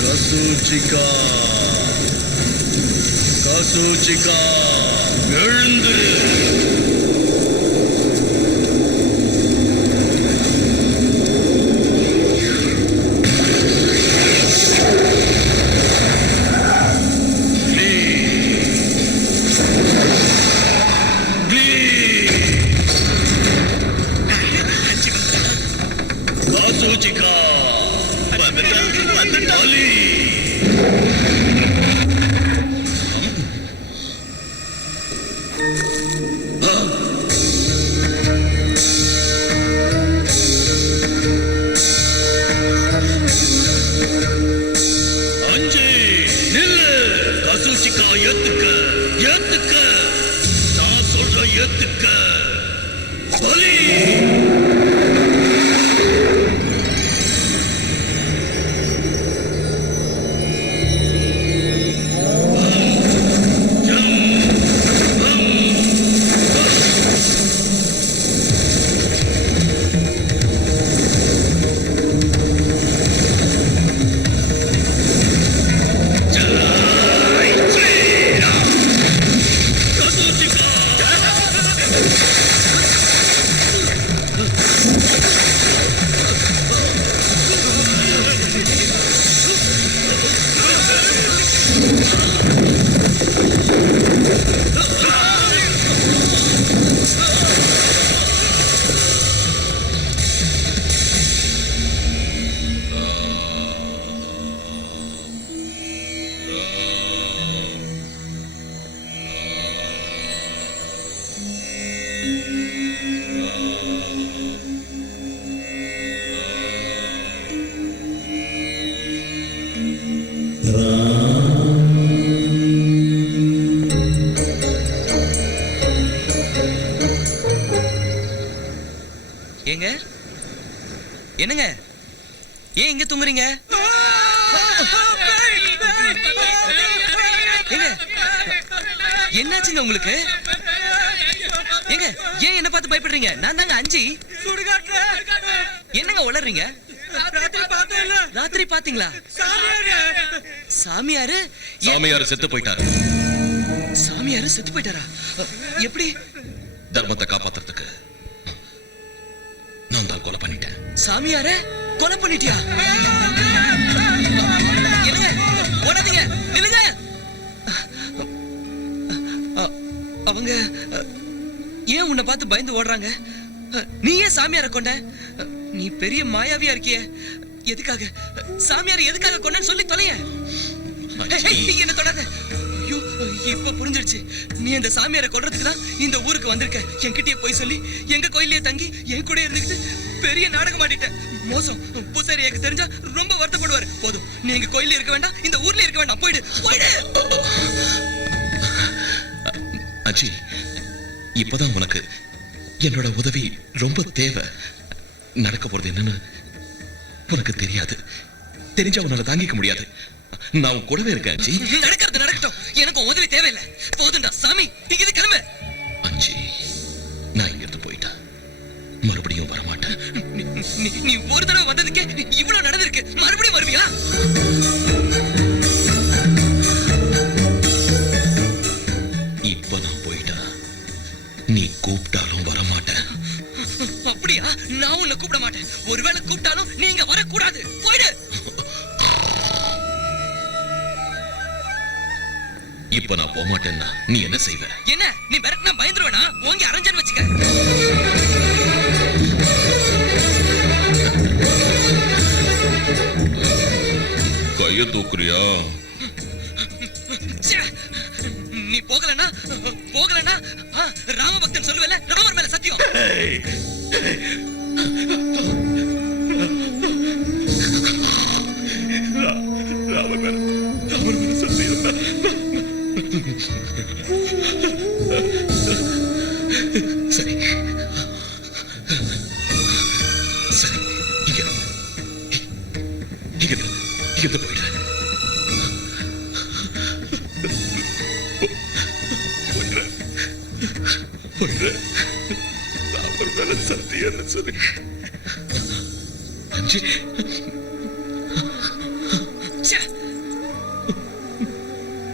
கசூச்சிகா கசூச்சிகா எழுந்திரு. கசூச்சிகா பலி. அஞ்சு நில்லு. கசூச்சிகா ஏத்துக்க ஏத்துக்க. நான் சொல்ற ஏத்துக்க. பலி. ஏங்க என்னங்க ஏன் இங்க தூங்குறீங்க? ஏங்க என்னாச்சுங்க உங்களுக்கு? ஏங்க ஏன் என்ன பார்த்து பயப்படுறீங்க? நான் தாங்க அஞ்சி. என்னங்க உளறீங்க? ராத்திரி பாத்தீங்களா? சாமியாரு சாமியார் செத்து போயிட்டாரு. சாமியாரு செத்து போயிட்டாரா? எப்படி? தர்மத்தை காப்பாத்துறதுக்கு நான் தான் கொலை பண்ணிட்டேன். சாமியார கொலை பண்ணிட்டியா? என்னங்க ஓடாதீங்க, நில்லுங்க. அவங்க ஏன் உன்னை பார்த்து பயந்து ஓடுறாங்க? நீ ஏன் சாமியார கொண்ட? நீ பெரிய மாயாவியா இருக்கிய. எதுக்காக சாமியார் எதுக்காக கொண்டன்னு சொல்லி தொலைய. என்ன தொடாத. ஐயோ இப்ப புரிஞ்சிடுச்சு. நீ அந்த சாமியாரை கொல்றதுக்கு தான் இந்த ஊருக்கு வந்திருக்க. என்கிட்டயே போய் சொல்லி எங்க கோயிலே தங்கி என் கூட இருந்துக்கிட்டு பெரிய நாடகம் ஆடிட்ட. மோசம். பூசாரி எனக்கு தெரிஞ்சா ரொம்ப வருத்தப்படுவாரு. போதும், நீ எங்க கோயில இருக்க வேண்டாம், இந்த ஊர்ல இருக்க வேண்டாம். போயிடு போயிடு. அஜி, இப்பதான் உனக்கு என்னோட உதவி ரொம்ப தேவை. நடக்க போறது என்னன்னு உனக்கு தெரியாது. தெரிஞ்சா உன்னால தாங்கிக்க முடியாது. நான் உன் கூடவே இருக்கேன் அஞ்சி. நடக்கிறது நடக்கட்டும், எனக்கு உதவி தேவையில்லை. போதுண்டா சாமி, இது கிளம்பு. அஞ்சி, நான் இங்கிருந்து போயிட்டேன், மறுபடியும் வரமாட்டேன். நீ ஒரு தடவை வந்ததுக்கே இவ்வளவு நடந்திருக்கு, மறுபடியும் வருவியா? இப்ப நான் போயிட்டேன், நீ கூப்பிட்டாலும் வரமாட்டேன். அப்படியா? நான் உன்னை கூப்பிட மாட்டேன். ஒருவேளை கூப்பிட்டாலும் நீங்க வரக்கூடாது. போயிடு. இப்ப நான் போக மாட்டேன்னா நீ என்ன செய்வ? என்ன நீ மிரட்டினா பயந்துருவேனா? ஓங்கி அரஞ்சன்னு வச்சுக்க. கைய தூக்குறியா? நீ போகலனா ராமபக்தன் சொல்லுவல, ராமர் மேல சத்தியம். ராமர் மேல சத்தியம். சரி, ஒருவேளை சத்தியம் சொல்லி அஞ்சு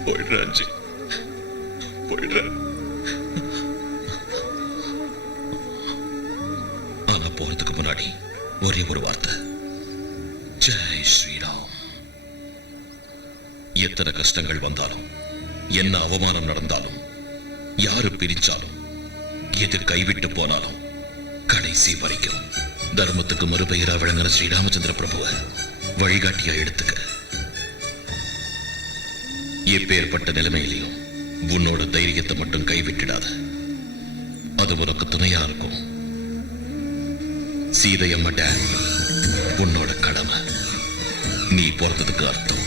போயிடுற அஞ்சு போயிடுற. ஆனா போறதுக்கு முன்னாடி ஒரே ஒரு வார்த்தை, ஜெய் ஸ்ரீராம். எத்தனை கஷ்டங்கள் வந்தாலும், என்ன அவமானம் நடந்தாலும், யாரு பிரிச்சாலும், எது கைவிட்டு போனாலும், கடைசி வரைக்கும் தர்மத்துக்கு மறுபெயரா விளங்கின ஸ்ரீராமச்சந்திர பிரபுவ வழிகாட்டியா எடுத்துக்க. எப்பேற்பட்ட நிலைமையிலையும் உன்னோட தைரியத்தை மட்டும் கைவிட்டுடாத. அது உனக்கு துணையா இருக்கும். சீதையம்மா டேம் உன்னோட கடமை. நீ பிறந்ததுக்கு அர்த்தம்.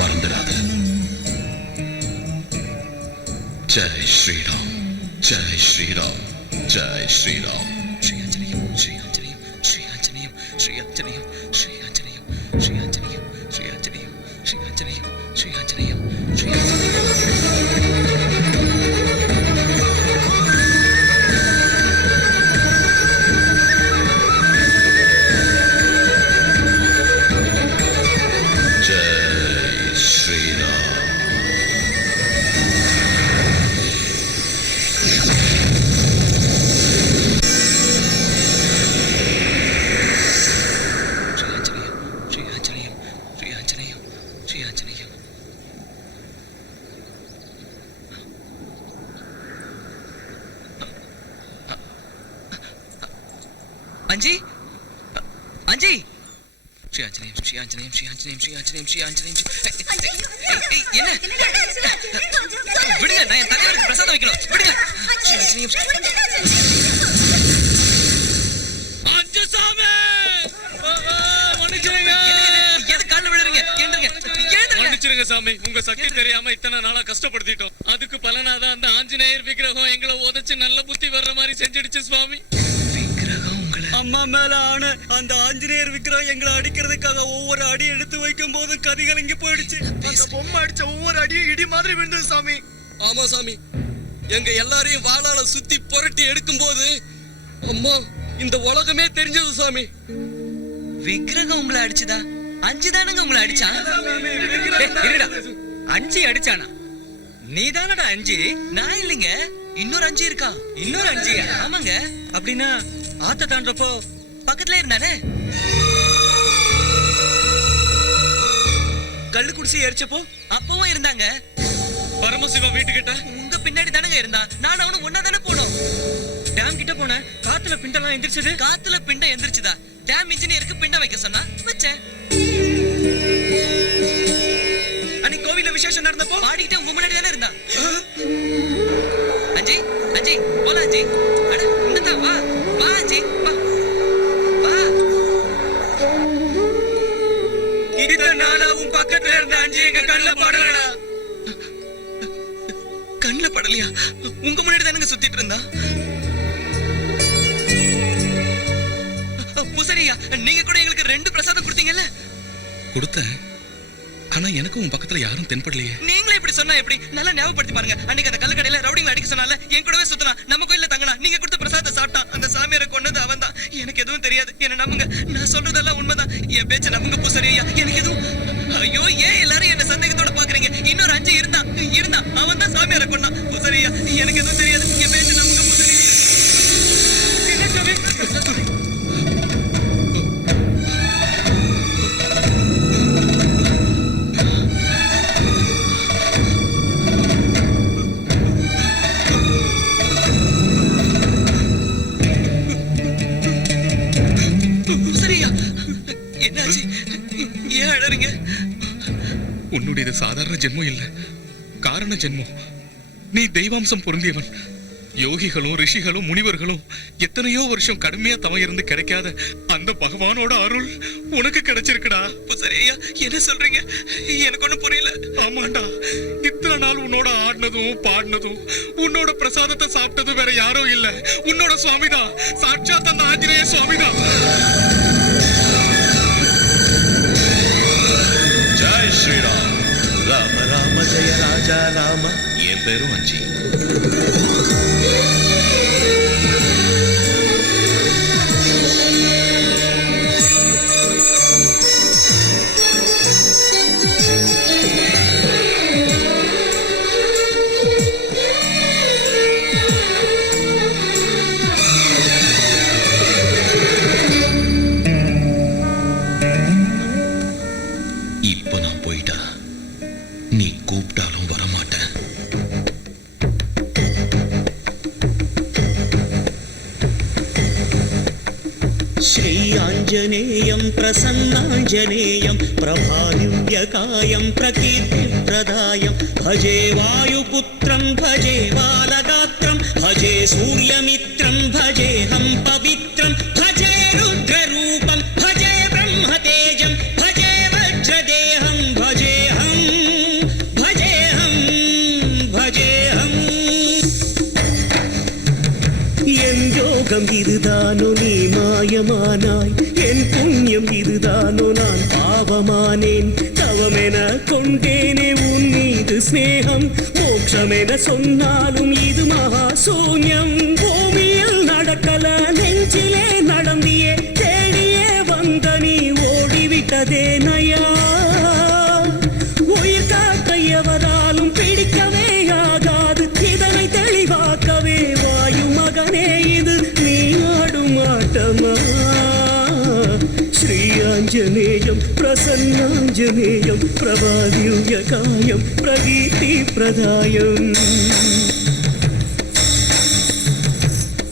மறந்துடாத. ஜெய் ஸ்ரீராம், ஜெய் ஸ்ரீராம், ஜெய் ஸ்ரீராம். ஸ்ரீ ஆஞ்சநேயம், ஸ்ரீ ஆஞ்சநேயம், ஸ்ரீ ஆஞ்சநேயம், ஸ்ரீ ஆஞ்சநேயம், ஸ்ரீ ஆஞ்சநேயம், ஸ்ரீ ஆஞ்சநேயம், ஸ்ரீ ஆஞ்சநேயம், ஸ்ரீ ஆஞ்சநேயம், ஸ்ரீ ஆஞ்சநேயம், ஸ்ரீ அஞ்சி அஞ்சி ஸ்ரீ ஆஞ்சநேயம், ஸ்ரீ ஆஞ்சநேயம், ஸ்ரீ ஆஞ்சநேயம், ஸ்ரீ ஆஞ்சநேயம், ஸ்ரீ ஆஞ்சநேயம். என்ன விடுங்க, நான் என் தலைவருக்கு பிரசாதம் வைக்கணும். விடுங்க. ஸ்ரீ ஆஞ்சநேயம். அஞ்சு சாமி எது கால்ல விழுறீங்க? மன்னிச்சிருங்க சாமி, உங்க சக்தி தெரியாம இத்தனை நாளா கஷ்டப்படுத்திட்டோம். அதுக்கு பலனாதான் அந்த ஆஞ்சநேயர் விக்கிரகம் எங்களை உதைச்சு நல்ல புத்தி வர்ற மாதிரி செஞ்சிடுச்சு சுவாமி. அம்மா மேல ஆன அந்த ஆஞ்சநேயர் விக்கிரகம் எங்களை அடிக்கிறதுக்காக ஒவ்வொரு அடி எடுத்து வைக்கும் போது கதிகலங்கி போயிடுச்சு. அந்த பொம்மை அடிச்ச ஒவ்வொரு அடியும் இடி மாதிரி விழுந்தது சாமி. ஆமா சாமி, எங்க எல்லாரையும் வாளால சுத்தி புரட்டி எடுக்கும் போது அம்மா இந்த உலகமே தெரிஞ்சது சாமி. விக்கிரகம் உங்களை அடிச்சுதா? அஞ்சு தானங்க உங்களை அடிச்சா? அஞ்சு அடிச்சானா? நீ தானடா அஞ்சு? நான் இல்லைங்க, இன்னொரு அஞ்சு இருக்கா. இன்னொரு அஞ்சு? ஆமாங்க. அப்படின்னா ஆத்த தாண்டப்போ பக்கத்துல இருந்தானே. கள்ளு குடிச்சு எரிச்சப்போ அப்பவும் இருந்தாங்க. பரமசிவ வீட்டுக்கிட்ட உங்க பின்னாடி தானங்க இருந்தா. நான் அவனு ஒன்னா தானே போனோம். டேம் கிட்ட போன காத்துல பிண்டெல்லாம் எந்திரிச்சது. காத்துல பிண்டம் எந்திரிச்சுதா? டேம் இன்ஜினியருக்கு பிண்டம் வைக்க சொன்னா வச்சேன். அன்னைக்கு கோவில்ல விசேஷம் நடந்தப்போ பாடிக்கிட்டே உங்க முன்னாடி தானே இருந்தா. அஜி அஜி போலாம் அஜி. அட இந்தா வா வா அஜி வா வா. இத்தனை நாளா உன் பக்கத்துல இருந்த அஞ்சு எங்க கண்ணுல படலடா. கண்ணுல படலையா? உங்க முன்னாடி தானங்க சுத்திட்டு இருந்தா. புசரியா, நீங்க கூட எங்களுக்கு 2 பிரசாதம் கொடுத்தீங்கல்ல? கொடுத்தேன். ஆனா எனக்கு உன் பக்கத்துல யாரும் தென்படலையே. நீங்களே இப்படி சொன்னா எப்படி? நல்லா ஞாபகப்படுத்தி பாருங்க. அன்னைக்கு அந்த கல்லுக்கடையில ரவுடிங்களை அடிக்க சொன்னால என் கூடவே சுத்தினா. நம்ம கோயில்ல தங்கினா. நீங்க கொடுத்த பிரசாதத்தை சாப்பிட்டான். அந்த சாமியாரை கொன்னது அவன் தான். எனக்கு எதுவும் தெரியாது. என்ன நம்புங்க, நான் சொல்றதெல்லாம் உண்மைதான். என் பேச்ச நம்புங்க பூசரியா. எனக்கு எதுவும். ஐயோ, ஏன் எல்லாரும் என்ன சந்தேகத்தோட பாக்குறீங்க? இன்னொரு அஞ்சு இருந்தா அவன் தான் சாமியாரை கொன்னான். பூசரியா, எனக்கு எதுவும் தெரியாது. என் பேச்ச நம்புங்க பூசரியா. என்னாச்சு? ஏன் அழறீங்க? உன்னுடைய சாதாரண ஜென்மம் இல்ல, காரண ஜென்மம். நீ தெய்வாம்சம் பொருந்தியவன். யோகிகளும் ரிஷிகளும் முனிவர்களும் எத்தனையோ வருஷம் கடுமையா தவம் இருந்து கிடைக்காத அந்த பகவானோட அருள் உனக்கு கிடைச்சிருக்குடா. சரியா, என்ன சொல்றீங்க? எனக்கு ஒண்ணு புரியல. ஆமாண்டா, இத்தனை நாள் உன்னோட ஆடினதும் பாடினதும் உன்னோட பிரசாதத்தை சாப்பிட்டதும் வேற யாரும் இல்ல, உன்னோட சுவாமிதான். சாட்சாத் அந்த ஆஞ்சநேய சுவாமிதான். ஜெய் ஸ்ரீராம். ராம ராம ராம ஜெய ராஜா ராம. என் பேரும் அஞ்சி. இப்ப நான் போயிட்டா நீ கூப்பிட்டாலும் வரமாட்டேன். श्री आञ्जनेयं प्रसन्नाञ्जनेयं प्रभादिव्यकायं प्रकीर्तिप्रदायं भजे वायुपुत्रं भजे बालगात्रं भजे सूर्यमित्रं भजेऽहं पवित्रं भजे रुद्ररूपं भजे ब्रह्मतेजं भजे वज्रदेहं भजेऽहं என் யோகம் இதுதானோ நீ மாயமானாய், என் புண்ணியம் இதுதானோ நான் பாவமானேன். தவமென கொண்டேனே உன் மீது ஸ்நேகம், மோட்சமென சொன்னாலும் இது மகா சூன்யம். பூமியில் நடக்கல நெஞ்சிலே நடந்தியே, தேடியே வந்த நீ ஓடிவிட்டதே நயா. உயிர் காக்க எவராலும் பிடிக்கவே ஆகாது, இதனை தெளிவாக்கவே வாயு மகனே இது நீ ஆடும் ஆட்டமா. ஸ்ரீ ஆஞ்சநேயம் பிரசன்னாஞ்சநேயம் பிரபாதிவ்யகாயம் பிரகீர்த்தி பிரதாயம்.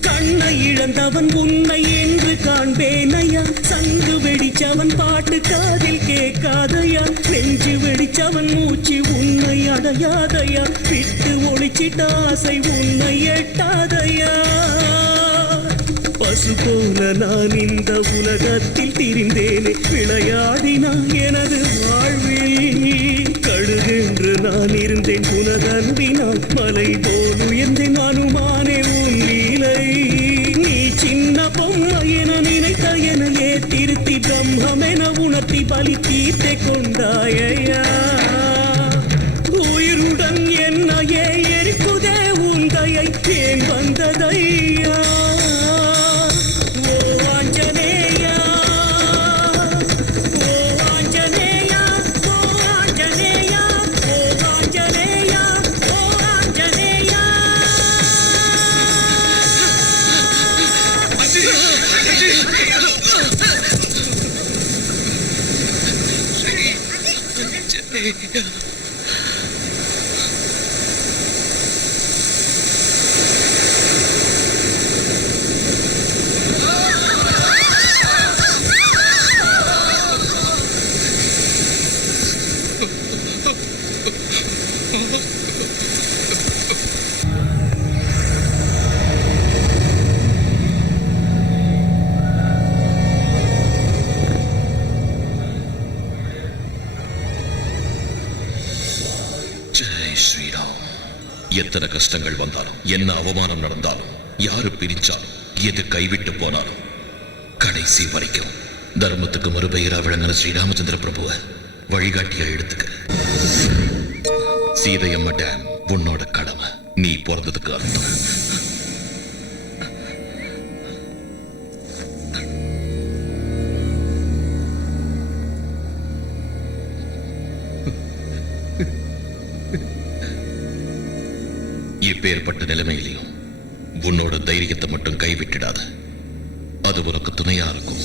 கண்ணை இழந்தவன் உன்னை என்று காண்பேனையா, சங்கு வெடிச்சவன் பாட்டு காதில் கேட்காதையா, நெஞ்சு வெடிச்சவன் மூச்சு உன்னை அடையாதையா, விட்டு ஒளிச்சிட்ட ஆசை உன்னை எட்டாதையா. பசு போல நான் இந்த உலகத்தில் திரிந்தேனே, விளையாடினான் எனது வாழ்வில். கழுகென்று நான் இருந்தேன் உனதன்பினால், மலை போல் உயர்ந்தேன் அனுமானே உன் லீலை. நீ சின்ன பொம்மை என நினைத்த எனையே திருத்தி பிரம்மென உணர்த்தி பலி தீர்த்தை கொண்டாயா. உயிருடன் என்னையே எரிப்புதே உன் தயை ஏன் வந்ததையா. ஜெய் ஸ்ரீராம். எத்தனை கஷ்டங்கள் வந்தாலும், என்ன அவமானம் நடந்தாலும், யாரு பிரிச்சாலும், எது கைவிட்டு போனாலும், கடைசி வரைக்கும் தர்மத்துக்கு மறுபெயரா விளங்கின ஸ்ரீராமச்சந்திர பிரபுவை வழிகாட்டியா எடுத்துக்க. சீதையம்மா டேம் உன்னோட கடமை, நீ பிறந்ததுக்கு அர்த்தம். இப்பேற்பட்ட நிலைமையிலையும் உன்னோட தைரியத்தை மட்டும் கைவிட்டுடாத, அது உனக்கு துணையா இருக்கும்.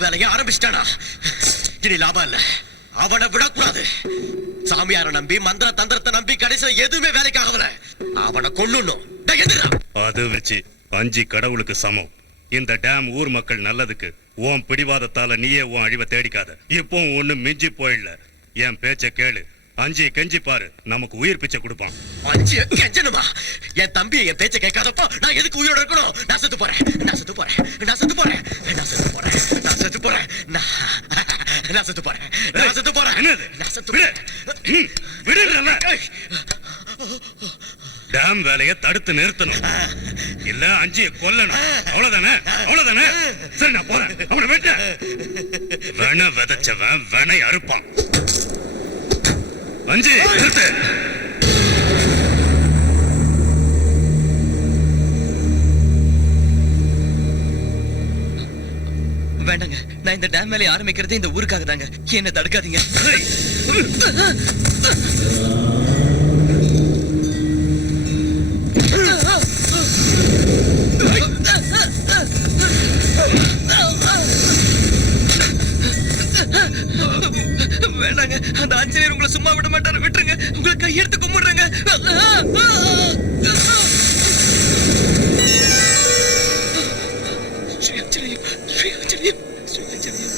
வேலையை ஆரம்பிச்சிட்டானா? இனி லாபம் இல்ல. அவனை விடக்கூடாது. சாமியார நம்பி மந்திர தந்திரத்தை நம்பி கடைசியில எதுவுமே வேலைக்கு ஆகல. அவனை கொல்லுணும். அது வச்சு 5 கடவுளுக்கு சமம். இந்த டேம் ஊர் மக்கள் நல்லதுக்கு. உன் பிடிவாதத்தால நீயே உன் அழிவை தேடிக்காத. இப்போ ஒண்ணு மிஞ்சி போயிடல. என் பேச்ச கேளு. 5 கெஞ்சி பாரு, நமக்கு உயிர் பிச்சை கொடுப்பான். 5 கெஞ்சணுமா? என் தம்பி என் பேச்ச கேட்காதப்போ நான் எதுக்கு உயிரோட இருக்கணும்? நான் செத்து போறேன், நான் செத்து போறேன், நான் செத்து போறேன், நான் செத்து போறேன், நான் செத்து போறேன், நான் செத்து போறேன், நான் செத்து போறேன், நான் செத்து போறேன். டேம் வேலையை தடுத்து நிறுத்தணும். இல்ல 5 கொல்லணும். அவ்வளவுதானே? அவ்வளவுதானே? சரி, நான் போறேன். அவனை வெட்ட. வென விதைச்சவன் வெனை அறுப்பான். 5 நிறுத்து. வேண்டாங்க, நான் இந்த டேம் வேலையை ஆரம்பிக்கிறதே இந்த ஊருக்காக தாங்க. என்ன தடுக்காதீங்க. வேண்டாங்க, அந்த ஆஞ்சநேயர் உங்களை சும்மா விட மாட்டாரு. விட்டுருங்க, உங்களை கையெடுத்து கும்பிடுறேங்க. ஸ்ரீ ஆஞ்சநேயம், ஸ்ரீ ஆஞ்சநேயம், ஸ்ரீ ஆஞ்சநேயம்.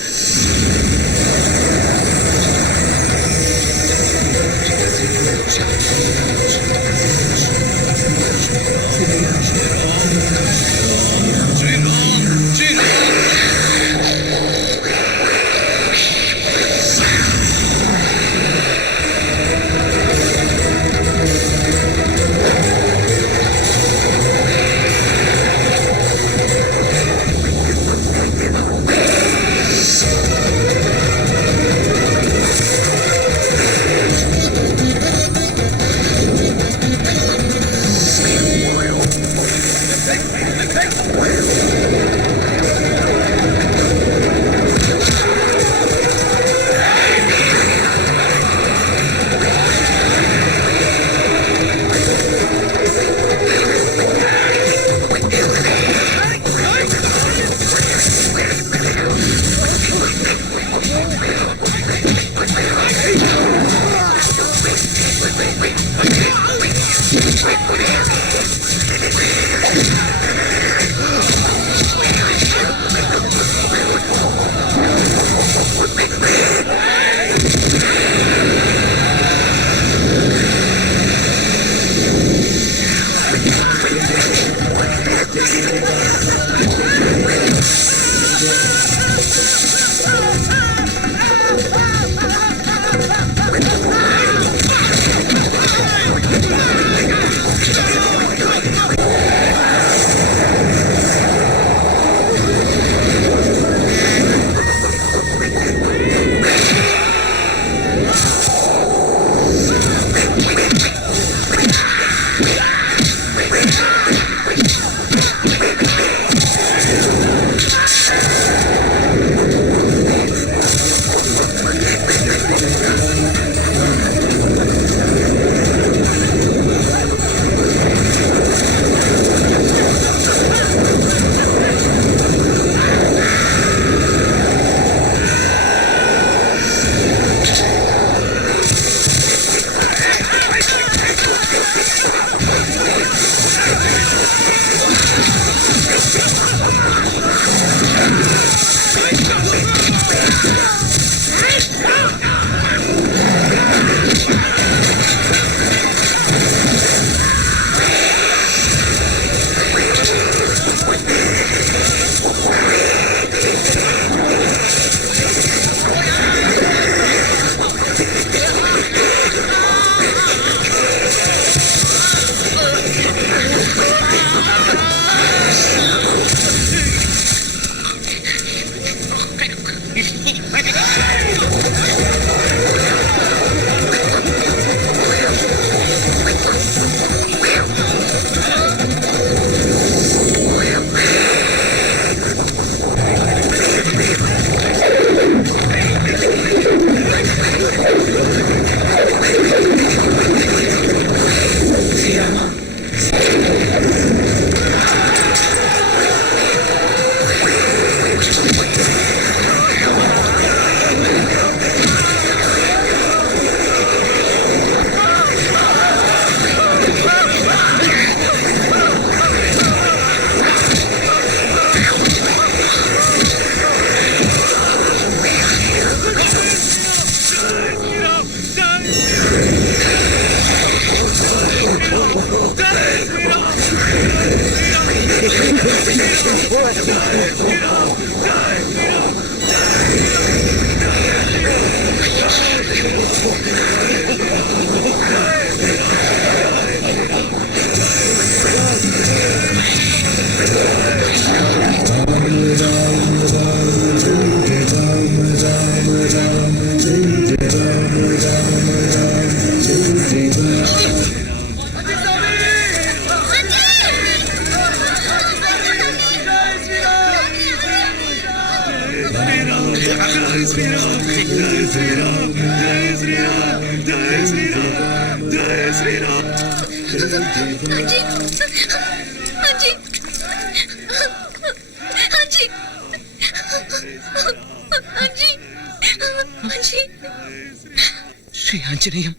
ஸ்ரீ ஆஞ்சநேயம்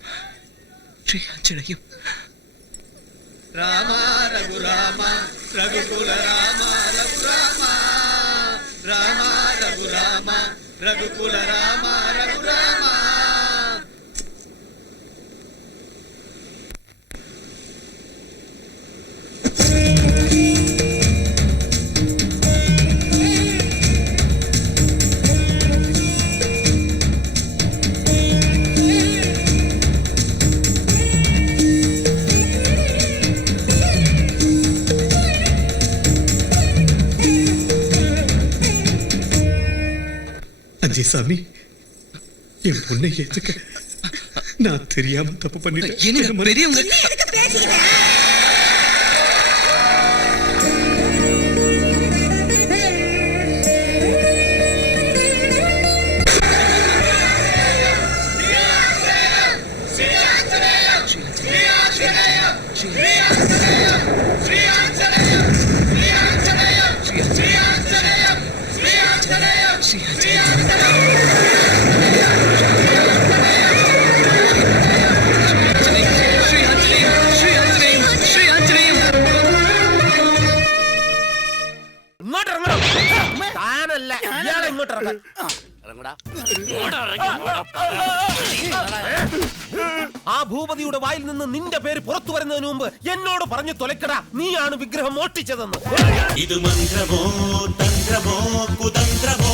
ஸ்ரீ ஆஞ்சநேயம் ராமா ரகுராமா ரகுகுல ராமா ரகுராமா ராமா ரகுராமா ரகுகுல ராமா ரகுராமா. அஞ்சே சாமி, என் பொண்ணை ஏத்துக்க. நான் தெரியாம தப்பு பண்ணிட்டேன். எனக்கு பெரியவங்க ആ ഭൂപതിയുടെ വായിൽ നിന്ന് നിന്റെ പേര് പുറത്തു വരുന്നതിന് മുമ്പ് എന്നോട് പറഞ്ഞു തൊലക്കടാ, നീയാണ് വിഗ്രഹം മോഷ്ടിച്ചതെന്ന്. ഇത് മന്ത്രമോ തന്ത്രമോ കുതന്ത്രമോ